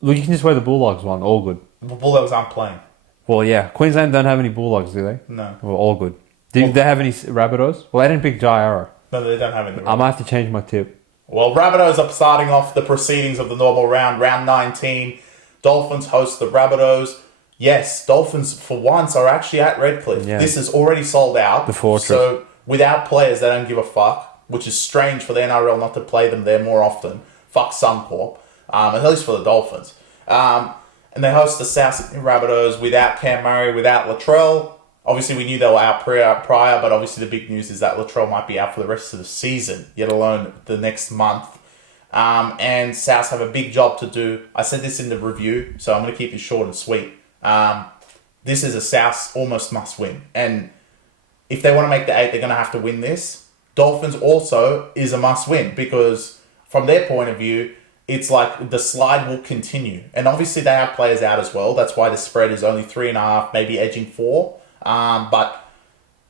Look, you can just wear the Bulldogs one. All good. The Bulldogs aren't playing. Well, yeah. Queensland don't have any Bulldogs, do they? No. Well, all good. Do they have any Rabbitohs? Well, I didn't pick Jai Arrow. No, they don't have any. I might have to change my tip. Well, Rabbitohs are starting off the proceedings of the normal round, round 19. Dolphins host the Rabbitohs. Yes, Dolphins for once are actually at Redcliffe. Yeah. This is already sold out. The Fortress. So without players, they don't give a fuck, which is strange for the NRL not to play them there more often. Fuck Suncorp, at least for the Dolphins. And they host the South Sydney Rabbitohs without Cam Murray, without Latrell. Obviously, we knew they were out prior, but obviously the big news is that Latrell might be out for the rest of the season, yet alone the next month. And South have a big job to do. I said this in the review, so I'm going to keep it short and sweet. This is a South almost must win. And if they want to make the 8, they're going to have to win this. Dolphins also is a must win because from their point of view, it's like the slide will continue. And obviously they have players out as well. That's why the spread is only 3.5, maybe edging 4. But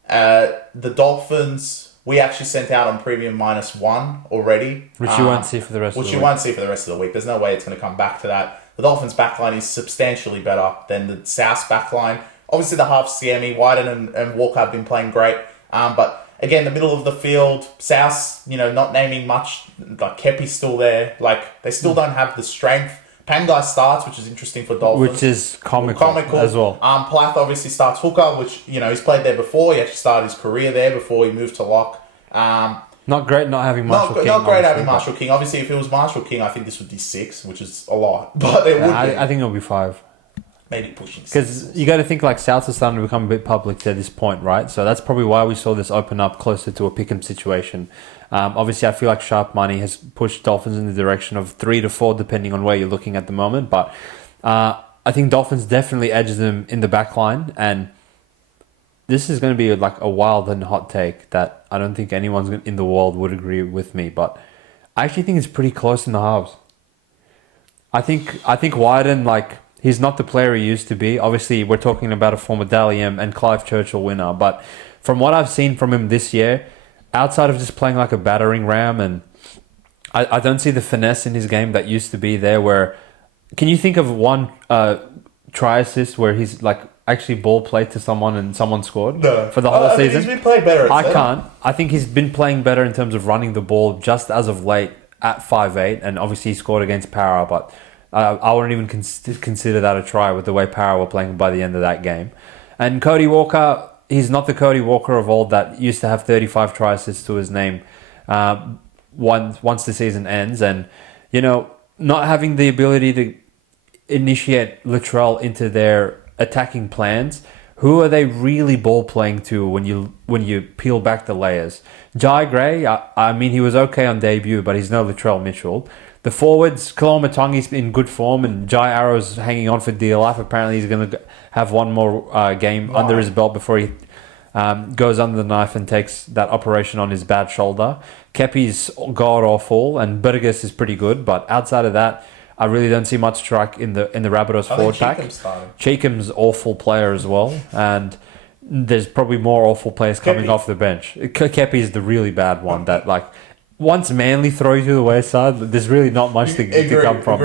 the Dolphins, we actually sent out on premium -1 already. Which you won't see for the rest of the week. Which you won't see for the rest of the week. There's no way it's going to come back to that. The Dolphins' backline is substantially better than the South's backline. Obviously, the half Siemi, Wyden and Walker have been playing great. But again, the middle of the field, South's, not naming much. Like Kepi's still there. Like they still don't have the strength. Pangai starts, which is interesting for Dolphins. Which is comical as well. Plath obviously starts hooker, which, he's played there before. He actually started his career there before he moved to lock. Not great not having Marshall King. Not great having Marshall King. Obviously, if it was Marshall King, I think this would be 6, which is a lot. But it would be. I think it'll be 5. maybe pushing Because you got to think like South is starting to become a bit public at this point, right? So that's probably why we saw this open up closer to a pick'em situation. Obviously, I feel like sharp money has pushed Dolphins in the direction of 3 to 4, depending on where you're looking at the moment. But I think Dolphins definitely edge them in the back line. And this is going to be like a wild and hot take that I don't think anyone in the world would agree with me. But I actually think it's pretty close in the halves. I think Wyden, like, he's not the player he used to be. Obviously, we're talking about a former Dally M and Clive Churchill winner. But from what I've seen from him this year, outside of just playing like a battering ram, and I don't see the finesse in his game that used to be there. Where can you think of one try assist where he's like actually ball played to someone and someone scored for the whole season? He's been playing better. I can't. I think he's been playing better in terms of running the ball just as of late at 5'8", and obviously he scored against Para, but I wouldn't even consider that a try with the way Para were playing by the end of that game. And Cody Walker, he's not the Cody Walker of old that used to have 35 try assists to his name once the season ends. And, you know, not having the ability to initiate Latrell into their attacking plans, who are they really ball playing to when you peel back the layers? Jai Gray, I mean, he was okay on debut, but he's no Latrell Mitchell. The forwards, Kaloma Tongi's in good form, and Jai Arrow's hanging on for dear life. Apparently, he's going to have one more game under his belt before he goes under the knife and takes that operation on his bad shoulder. Kepi's god-awful, and Burgess is pretty good, but outside of that, I really don't see much strike in the Rabbitohs forward pack. Cheekham's awful player as well, and there's probably more awful players coming off the bench. Kepi's the really bad one that, like, once Manly throw you to the wayside, there's really not much to come from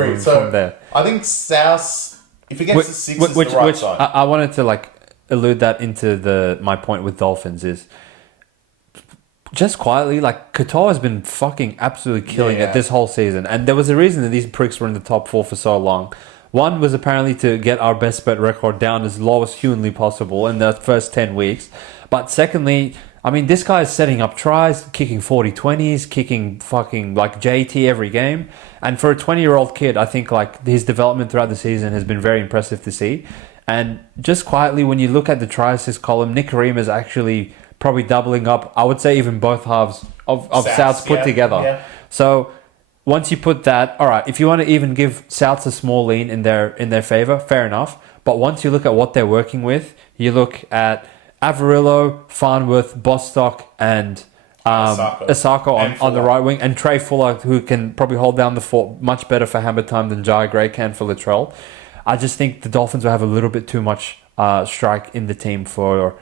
there. I think South, if he gets the six, is the right side. I wanted to like allude that into my point with Dolphins is just quietly, like, Katoa has been fucking absolutely killing it this whole season. And there was a reason that these pricks were in the top 4 for so long. One was apparently to get our best bet record down as low as humanly possible in the first 10 weeks. But secondly, I mean, this guy is setting up tries, kicking 40-20s, kicking fucking like JT every game. And for a 20-year-old kid, I think like his development throughout the season has been very impressive to see. And just quietly, when you look at the try assist column, Nick Kareem is actually probably doubling up, I would say even both halves of Souths put together. Yeah. So once you put that, all right, if you want to even give Souths a small lean in their favour, fair enough. But once you look at what they're working with, you look at Avarillo, Farnworth, Bostock, and Asako on the right wing, and Trey Fuller, who can probably hold down the fort much better for hammer time than Jai Gray can for Latrell. I just think the Dolphins will have a little bit too much strike in the team for...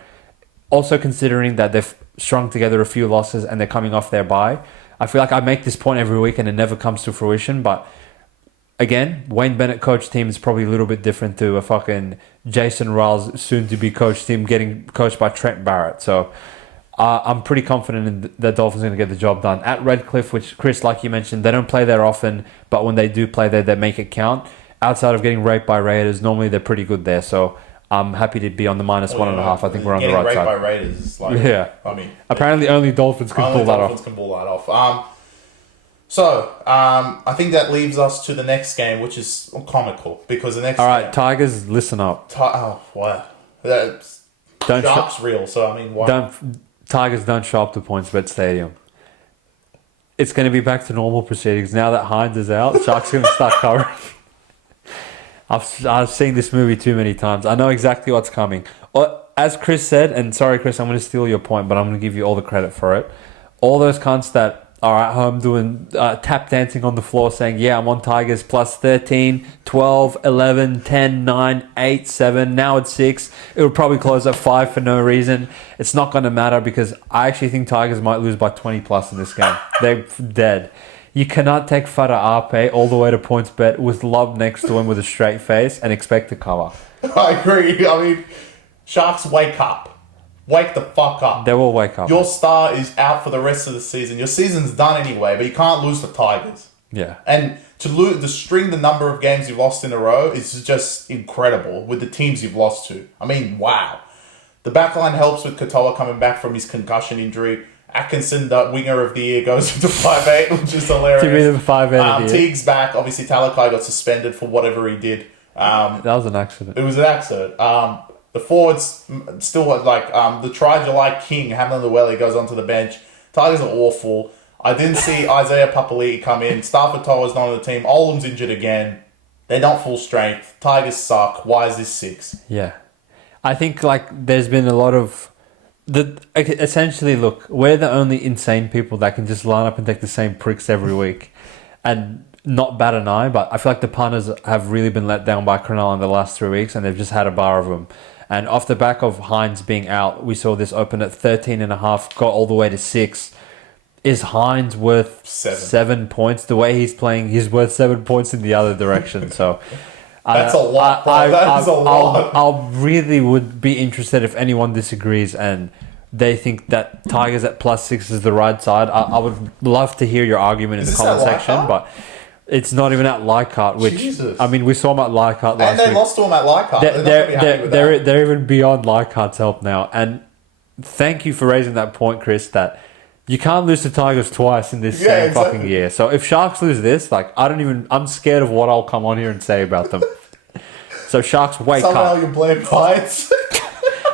Also considering that they've strung together a few losses and they're coming off their bye. I feel like I make this point every week and it never comes to fruition. But again, Wayne Bennett coach team is probably a little bit different to a fucking Jason Riles soon-to-be coach team getting coached by Trent Barrett. So I'm pretty confident in the Dolphins are going to get the job done. At Redcliffe, which, Chris, like you mentioned, they don't play there often. But when they do play there, they make it count. Outside of getting raped by Raiders, normally they're pretty good there. So... I'm happy to be on the -1.5. I think we're on the right side. Getting raped by Raiders is like... Yeah. I mean... Apparently only Dolphins can pull that off. I think that leaves us to the next game, which is comical. Because the next... All right, Tigers, listen up. Wow. Shark's real, so I mean... Why? Tigers don't show up to PointsBet Stadium. It's going to be back to normal proceedings. Now that Hines is out, Sharks going to start covering. I've seen this movie too many times. I know exactly what's coming. As Chris said, and sorry, Chris, I'm going to steal your point, but I'm going to give you all the credit for it. All those cunts that are at home doing tap dancing on the floor saying, yeah, I'm on Tigers plus 13, 12, 11, 10, 9, 8, 7. Now it's 6. It will probably close at 5 for no reason. It's not going to matter because I actually think Tigers might lose by 20 plus in this game. They're dead. You cannot take Fada Ape all the way to PointsBet with Lob next to him with a straight face and expect to cover. I agree. I mean, Sharks, wake up. Wake the fuck up. They will wake up. Your star is out for the rest of the season. Your season's done anyway, but you can't lose to Tigers. Yeah. And to string the number of games you've lost in a row is just incredible with the teams you've lost to. I mean, wow. The backline helps with Katoa coming back from his concussion injury. Atkinson, the winger of the year, goes into 5'8", which is hilarious. To be the 5'8" Teague's back. Obviously, Talakai got suspended for whatever he did. That was an accident. It was an accident. The forwards still like the try July King, Hamlin Llewellyn goes onto the bench. Tigers are awful. I didn't see Isaiah Papali'i come in. Stafford Toa's not on the team. Olam's injured again. They're not full strength. Tigers suck. Why is this 6? Yeah. I think there's been a lot of... Essentially, look, we're the only insane people that can just line up and take the same pricks every week and not bat an eye, but I feel like the punters have really been let down by Cronulla in the last 3 weeks and they've just had a bar of them. And off the back of Hines being out, we saw this open at 13.5, got all the way to 6. Is Hines worth 7 points? The way he's playing, he's worth 7 points in the other direction. So that's a lot. That is a lot. I really would be interested if anyone disagrees and they think that Tigers at +6 is the right side. I would love to hear your argument in the comment section, but it's not even at Leichhardt, which Jesus. I mean, we saw him at Leichhardt last week. And they lost to him at Leichhardt. They're even beyond Leichhardt's help now. And thank you for raising that point, Chris, that you can't lose to Tigers twice in this same fucking year. So if Sharks lose this, I'm scared of what I'll come on here and say about them. So Sharks, wake up. Somehow you blame Hines.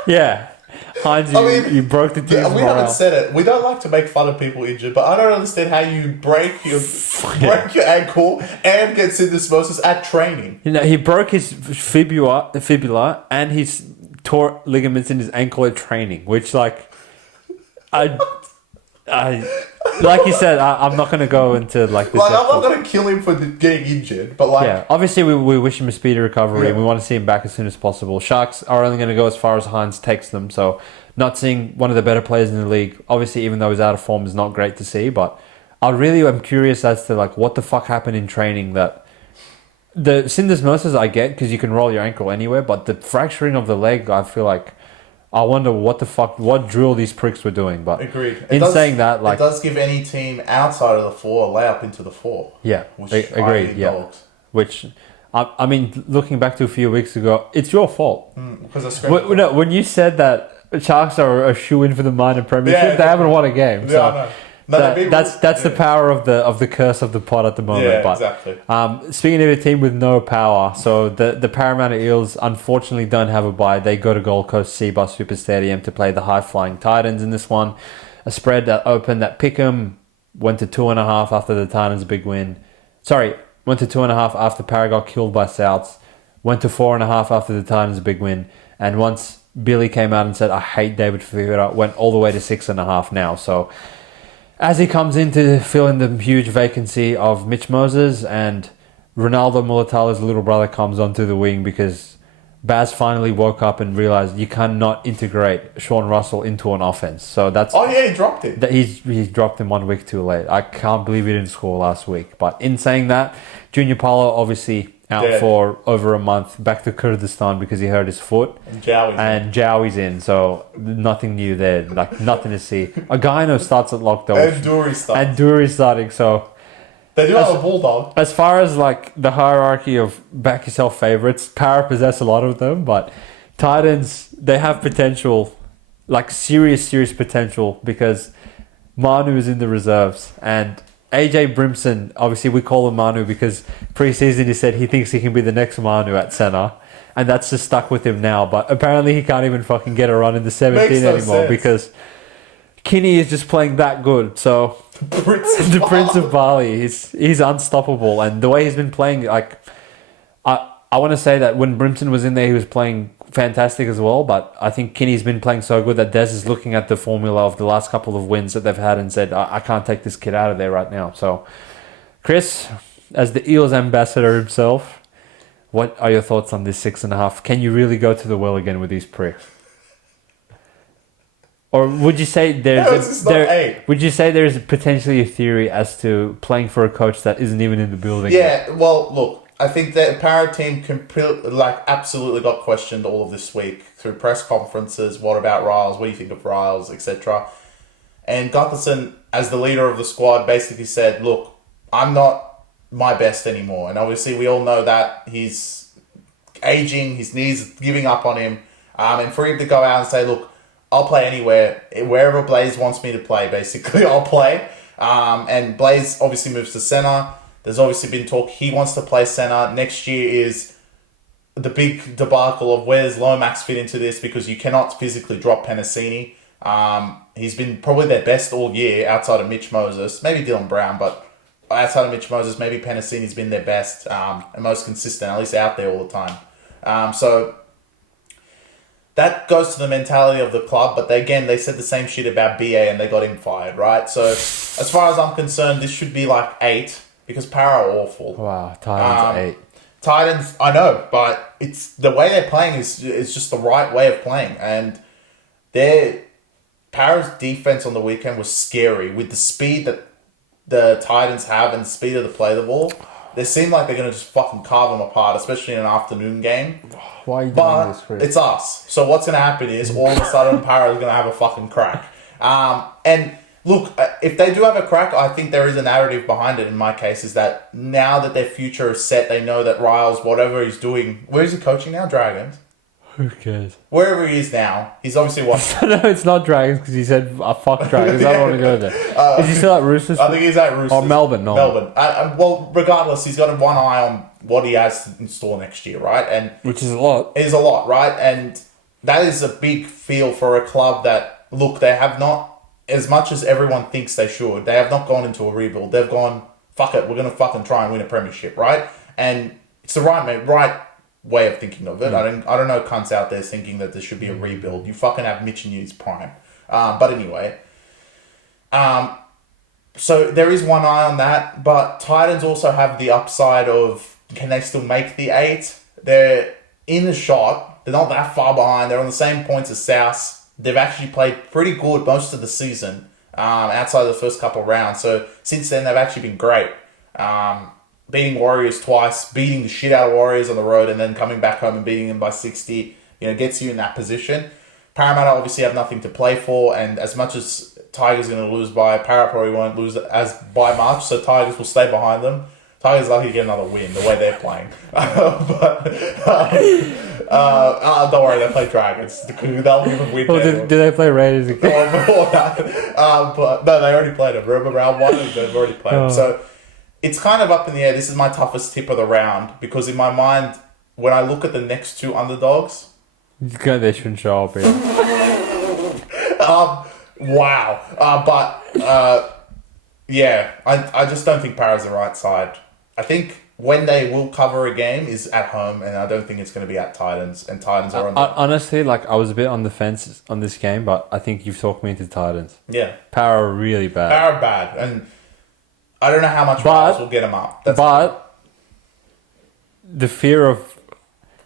Yeah. Hines, you broke the team's morale. We haven't said it. We don't like to make fun of people injured, but I don't understand how you break your ankle and get syndesmosis at training. You know, he broke his fibula and he's tore ligaments in his ankle at training, which like you said, I'm not going to go into this. I'm not going to kill him for getting injured, but obviously we wish him a speedy recovery and we want to see him back as soon as possible. Sharks are only going to go as far as Hines takes them, so not seeing one of the better players in the league, obviously even though he's out of form, is not great to see, but I really am curious as to what the fuck happened in training. That the syndesmosis I get because you can roll your ankle anywhere, but the fracturing of the leg, I feel like I wonder what drill these pricks were doing. But agreed. Saying that, it does give any team outside of the 4 a layup into the 4. Yeah, agreed. Yeah, dogs. Which I mean, looking back to a few weeks ago, it's your fault. Because when you said that Sharks are a shoe-in for the minor premiership, they haven't won a game. So that's the power of the curse of the pod at the moment. Yeah, but, exactly. Speaking of a team with no power, so the Parramatta Eels unfortunately don't have a bye. They go to Gold Coast Seabus Super Stadium to play the high-flying Titans in this one. A spread that opened at Pickham, went to 2.5 after the Titans' big win. Sorry, went to 2.5 after Parra got killed by Souths. Went to 4.5 after the Titans' big win. And once Billy came out and said, I hate David Fifita, went all the way to 6.5 now. So as he comes in to fill in the huge vacancy of Mitch Moses, and Ronaldo Mulatala's little brother comes onto the wing because Baz finally woke up and realized you cannot integrate Sean Russell into an offense. So that's... Oh yeah, he dropped it. He dropped him 1 week too late. I can't believe he didn't score last week. But in saying that, Junior Paulo obviously out for over a month, back to Kurdistan because he hurt his foot. And Jowie's in, so nothing new there. Nothing to see. Againo starts at lockdown. And Dury starts. And Dury's starting, so... They do have a bulldog. As far as the hierarchy of back yourself favourites, Para possess a lot of them, but Titans, they have potential, serious potential, because Manu is in the reserves, and AJ Brimson, obviously we call him Manu because pre-season he said he thinks he can be the next Manu at centre, and that's just stuck with him now, but apparently he can't even fucking get a run in the 17 anymore because Kinney is just playing that good, so... The Prince of Bali, he's unstoppable, and the way he's been playing, I want to say that when Brimson was in there, he was playing fantastic as well. But I think Kinney's been playing so good that Des is looking at the formula of the last couple of wins that they've had and said, I can't take this kid out of there right now. So, Chris, as the Eels ambassador himself, what are your thoughts on this 6.5? Can you really go to the well again with these pricks? Or would you say there's potentially a theory as to playing for a coach that isn't even in the building? Yeah, well, look, I think the Para team absolutely got questioned all of this week through press conferences. What about Riles? What do you think of Riles, etc.? And Gutherson, as the leader of the squad, basically said, "Look, I'm not my best anymore." And obviously, we all know that he's aging, his knees giving up on him, and for him to go out and say, "Look, I'll play anywhere. Wherever Blaze wants me to play, basically, I'll play." And Blaze obviously moves to centre. There's obviously been talk he wants to play centre. Next year is the big debacle of where's Lomax fit into this, because you cannot physically drop Penasini. He's been probably their best all year outside of Mitch Moses, maybe Dylan Brown, but outside of Mitch Moses, maybe Penasini's been their best and most consistent, at least out there all the time. So that goes to the mentality of the club, but they said the same shit about BA and they got him fired, right? So as far as I'm concerned, this should be like 8 because Para are awful. Wow, Titans 8. Titans, I know, but it's the way they're playing is just the right way of playing, and Para's defense on the weekend was scary with the speed that the Titans have and the speed of the play the ball. They seem like they're going to just fucking carve them apart, especially in an afternoon game. Why are you doing this, Chris? It's us. So what's going to happen is all of a sudden Para's going to have a fucking crack. And look, if they do have a crack, I think there is a narrative behind it in my case, is that now that their future is set, they know that Riles, whatever he's doing... Where is he coaching now? Dragons? Who cares? Wherever he is now, he's obviously watching. No, it's not Dragons because he said, fuck Dragons, I don't want to go there. Is he still at Roosters? I think he's at Roosters. Or Melbourne, no. Melbourne. Well, regardless, he's got one eye on what he has in store next year, right? And which is a lot. It is a lot, right? And that is a big feel for a club that, look, they have not, as much as everyone thinks they should, they have not gone into a rebuild. They've gone, fuck it, we're going to fucking try and win a premiership, right? And it's the right way of thinking of it. I don't know cunts out there thinking that there should be a rebuild. You fucking have Mitch in his prime. But anyway, so there is one eye on that, but Titans also have the upside of, can they still make the 8? They're in the shot. They're not that far behind. They're on the same points as South. They've actually played pretty good most of the season, outside of the first couple of rounds. So since then, they've actually been great. Beating Warriors twice, beating the shit out of Warriors on the road, and then coming back home and beating them by 60, gets you in that position. Parramatta obviously have nothing to play for, and as much as Tigers are going to lose by, Parramatta probably won't lose as by much, so Tigers will stay behind them. Tigers lucky to get another win the way they're playing. Don't worry, they play Dragons. They'll even win. Do they play Raiders again? But no, they already played them. Remember round 1? They've already played them. So it's kind of up in the air. This is my toughest tip of the round because in my mind, when I look at the next 2 underdogs, they shouldn't show up here. Wow. Yeah, I just don't think Para's the right side. I think when they will cover a game is at home, and I don't think it's going to be at Titans. And Titans are on. Honestly, I was a bit on the fence on this game, but I think you've talked me into Titans. Yeah, Para are really bad. Para bad, and I don't know how much Riles will get them up. The fear of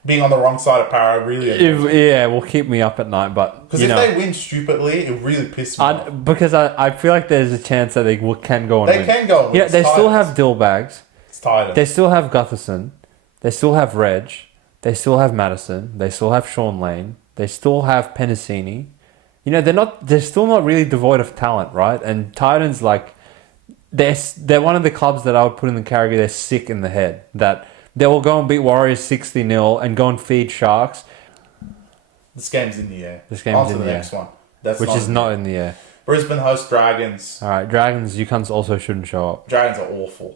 being on the wrong side of Para really will keep me up at night. But because if they win stupidly, it really pisses me off. Because I feel like there's a chance that they can go and win. They can go and win. Yeah, they still have Dillbags. It's Titans. They still have Gutherson. They still have Reg. They still have Madison. They still have Sean Lane. They still have Penasini. They're still not really devoid of talent, right? And Titans, they're one of the clubs that I would put in the category they're sick in the head. That they will go and beat Warriors 60-0 and go and feed Sharks. This game's in the air. On to the next one. Which is not in the air. Brisbane host Dragons. Alright, Dragons, you cunts also shouldn't show up. Dragons are awful.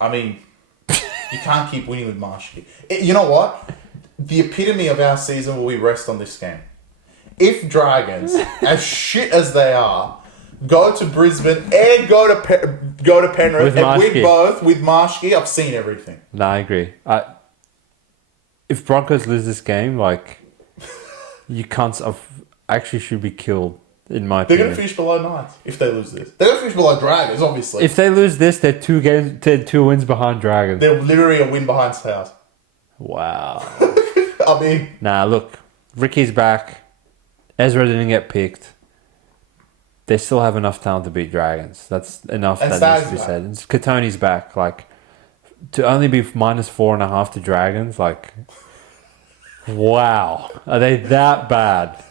I mean, you can't keep winning with Marshy. You know what? The epitome of our season will be rest on this game. If Dragons, as shit as they are, go to Brisbane and go to Penrith and win both with Marshke, I've seen everything. No, I agree. If Broncos lose this game, you cunts actually should be killed. In my opinion, they're going to finish below 9 if they lose this. They're going to finish below Dragons, obviously. If they lose this, they're 2 wins behind Dragons. They're literally a win behind South. Wow. I mean... Nah, look. Ricky's back. Ezra didn't get picked. They still have enough talent to beat Dragons. That's enough that needs to be said. Katoni's back. To only be -4.5 to Dragons, wow. Are they that bad?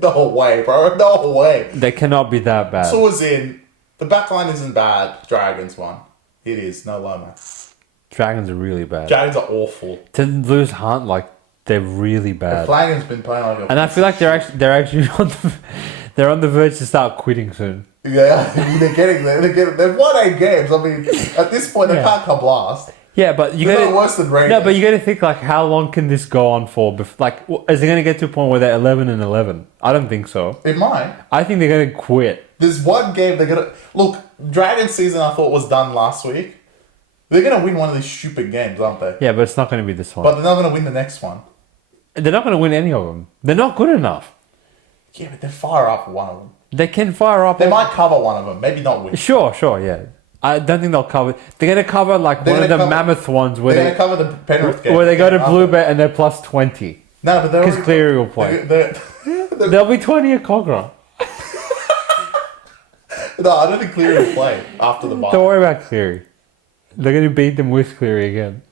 No way, bro. No way. They cannot be that bad. So as in, the backline isn't bad. Dragons won. It is. No Lomax. Dragons are really bad. Dragons are awful. To lose Hunt, they're really bad. The Flanagan's been playing like a... And I feel like they're actually they're on the verge to start quitting soon. Yeah, they're getting there. They've won 8 games. I mean, at this point, they can't come last. Yeah, but you They're got not worse than Raiders. No, but you got to think like, how long can this go on for? Is it going to get to a point where they're 11-11? I don't think so. It might. I think they're going to quit. There's one game they're gonna look. Dragon season I thought was done last week. They're gonna win one of these stupid games, aren't they? Yeah, but it's not going to be this one. But they're not gonna win the next one. They're not going to win any of them. They're not good enough. Yeah, but they're fire up one of them. They can fire up. They might cover one of them, maybe not win. Sure, yeah. I don't think they'll cover. They're going to cover like one of the mammoth ones where they're gonna cover the Penrith game. where they go to Bluebet and they're plus 20. No, but they're Because Cleary will play. There'll be 20 at Cogra. No, I don't think Cleary will play after the bye. Don't worry about Cleary. They're going to beat them with Cleary again.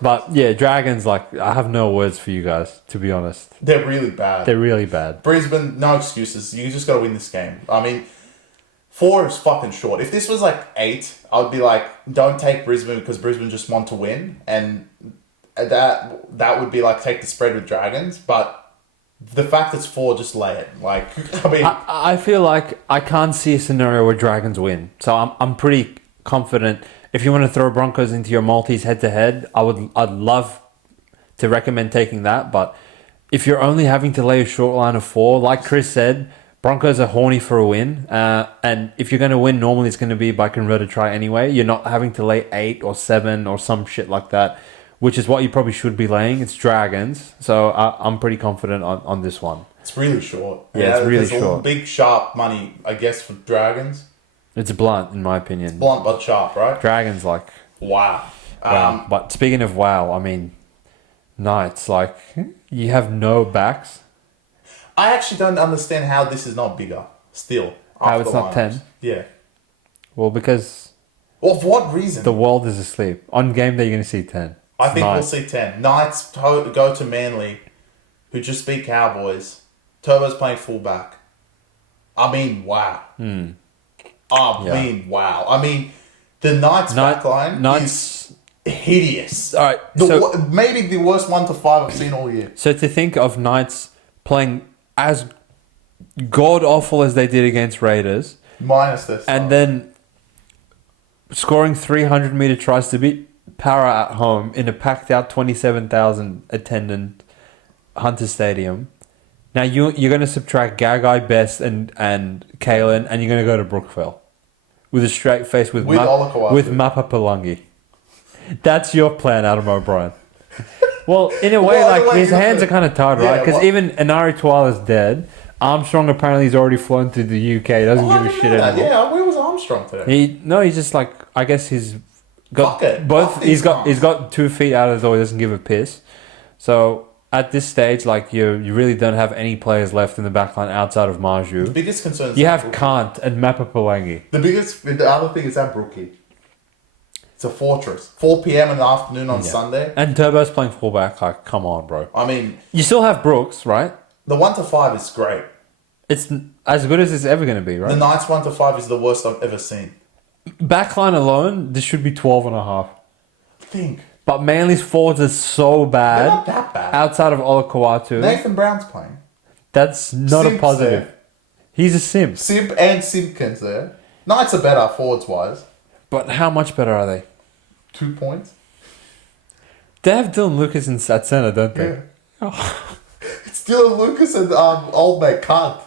But yeah, Dragons, like, I have no words for you guys, to be honest. They're really bad. They're really bad. Brisbane, no excuses. You just got to win this game. I mean, 4 is fucking short. If this was like 8, I would be like, don't take Brisbane because Brisbane just want to win. And that would be like, take the spread with Dragons. But the fact it's 4, just lay it. Like, I mean... I feel like I can't see a scenario where Dragons win. So I'm pretty confident. If you want to throw Broncos into your multis head-to-head, I'd love to recommend taking that. But if you're only having to lay a short line of 4, like Chris said, Broncos are horny for a win. And if you're going to win, normally it's going to be by converted try anyway. You're not having to lay 8 or 7 or some shit like that, which is what you probably should be laying. It's Dragons. So I'm pretty confident on this one. It's really short. Yeah, it's really short. Big, sharp money, I guess, for Dragons. It's blunt, in my opinion. It's blunt but sharp, right? Dragons, like... Wow. But speaking of wow, I mean, Knights, like, you have no backs. I actually don't understand how this is not bigger, still. How it's not 10? Yeah. Well, because... Of what reason? The world is asleep. On game day, you're going to see 10. I think we'll see 10. Knights go to Manly, who just beat Cowboys. Turbo's playing fullback. I mean, wow. Wow. I mean, the Knights backline is hideous. All right. Maybe the worst 1 to 5 I've seen all year. So to think of Knights playing as god-awful as they did against Raiders... Minus this. And then scoring 300-meter tries to beat Para at home in a packed-out 27,000 attendant Hunter Stadium. Now you're going to subtract Gagai, Best, and Kalen, and you're going to go to Brookville with a straight face with Mapa Palangi. That's your plan, Adam O'Brien. Well, in a way, his hands are kind of tied, right? Because even Inari Tuala's dead. Armstrong apparently has already flown to the UK. He doesn't give a shit anymore. Yeah, where was Armstrong today? He's just like, I guess he's got both. He's got 2 feet out of the door. He doesn't give a piss. So at this stage, like you really don't have any players left in the backline outside of Marju. The biggest concern is you have Kant and Mapa Palangi. The other thing is that Brookie. It's a fortress. 4 p.m. in the afternoon on Sunday. And Turbo's playing fullback. Like, come on, bro. I mean, you still have Brooks, right? The 1 to 5 is great. It's as good as it's ever going to be, right? The Knights 1 to 5 is the worst I've ever seen. Backline alone, this should be 12.5. Think. But Manly's forwards are so bad. They're not that bad. Outside of Olakawatu. Nathan Brown's playing. That's not a positive. There. He's a simp. Simp and Simpkins there. Knights are better forwards-wise. But how much better are they? 2 points. They have Dylan Lucas at centre, don't they? Yeah. Oh. It's Dylan Lucas and old mate Kant.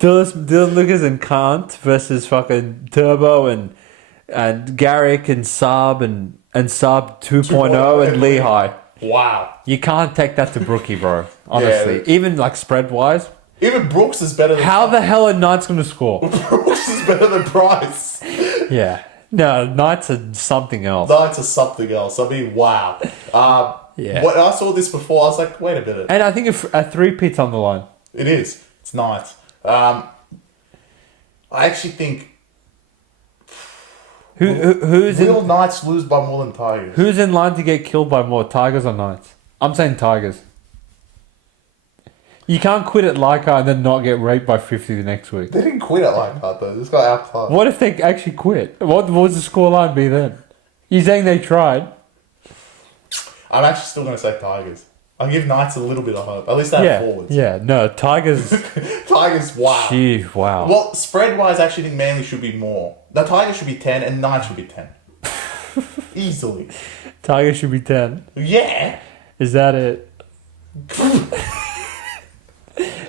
Dylan Lucas and Kant versus fucking Turbo and Garrick and Saab and Saab 2.0 and Lehigh. Wow. You can't take that to Brookie, bro. Honestly. Yeah. Even like spread-wise. Even Brooks is better than... How the hell are Knights going to score? Brooks is better than Price. Yeah. No, Knights are something else. Knights are something else. I mean, wow. Yeah. When I saw this before, I was like, wait a minute. And I think a 3-pit's on the line. It is. It's Knights. I actually think... Will Knights lose by more than Tigers? Who's in line to get killed by more, Tigers or Knights? I'm saying Tigers. You can't quit at Leichhardt and then not get raped by 50 the next week. They didn't quit at Leichhardt though. This guy out. What if they actually quit? What would the scoreline be then? You're saying they tried? I'm actually still going to say Tigers. I'll give Knights a little bit of hope. At least they have forwards. Yeah, no, Tigers... Tigers, wow. Gee, wow. Well, spread-wise, I actually think Manly should be more. The Tigers should be 10 and Knights should be 10. Easily. Tigers should be 10. Yeah. Is that it?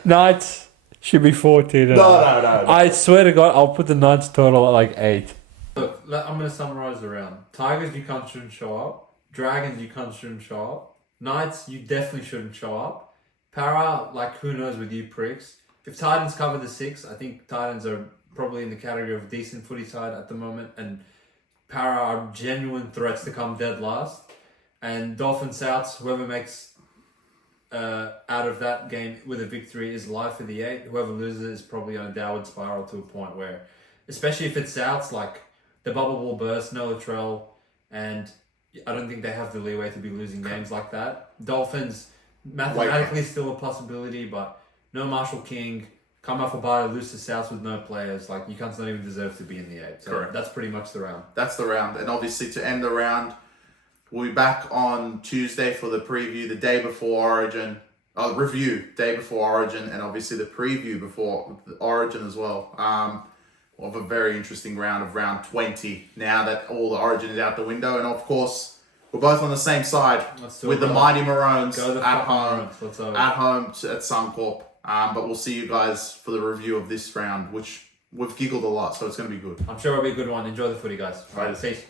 Knights should be 14. No. I swear to God, I'll put the Knights total at like 8. Look, I'm going to summarize the round. Tigers, you shouldn't show up. Dragons, you shouldn't show up. Knights, you definitely shouldn't show up. Para, like, who knows with you pricks. If Titans cover the 6, I think Titans are probably in the category of decent footy side at the moment. And Para are genuine threats to come dead last. And Dolphins Souths, whoever makes out of that game with a victory is live for the 8. Whoever loses is probably on a downward spiral to a point where, especially if it's Souths, like the bubble will burst, no Latrell, and I don't think they have the leeway to be losing games like that. Dolphins, mathematically still a possibility, but no Marshall King, come off a bye, lose to Souths with no players. Like, you can't not even deserve to be in the 8. So Correct. That's pretty much the round. That's the round. And obviously to end the round, we'll be back on Tuesday for the preview, the day before Origin. Review, day before Origin, and obviously the preview before the Origin as well. Of a very interesting round of round 20, now that all the Origin is out the window. And of course, we're both on the same side with the mighty Maroons at home at Suncorp. But we'll see you guys for the review of this round, which we've giggled a lot, so it's going to be good. I'm sure it'll be a good one. Enjoy the footy, guys. Right. Peace.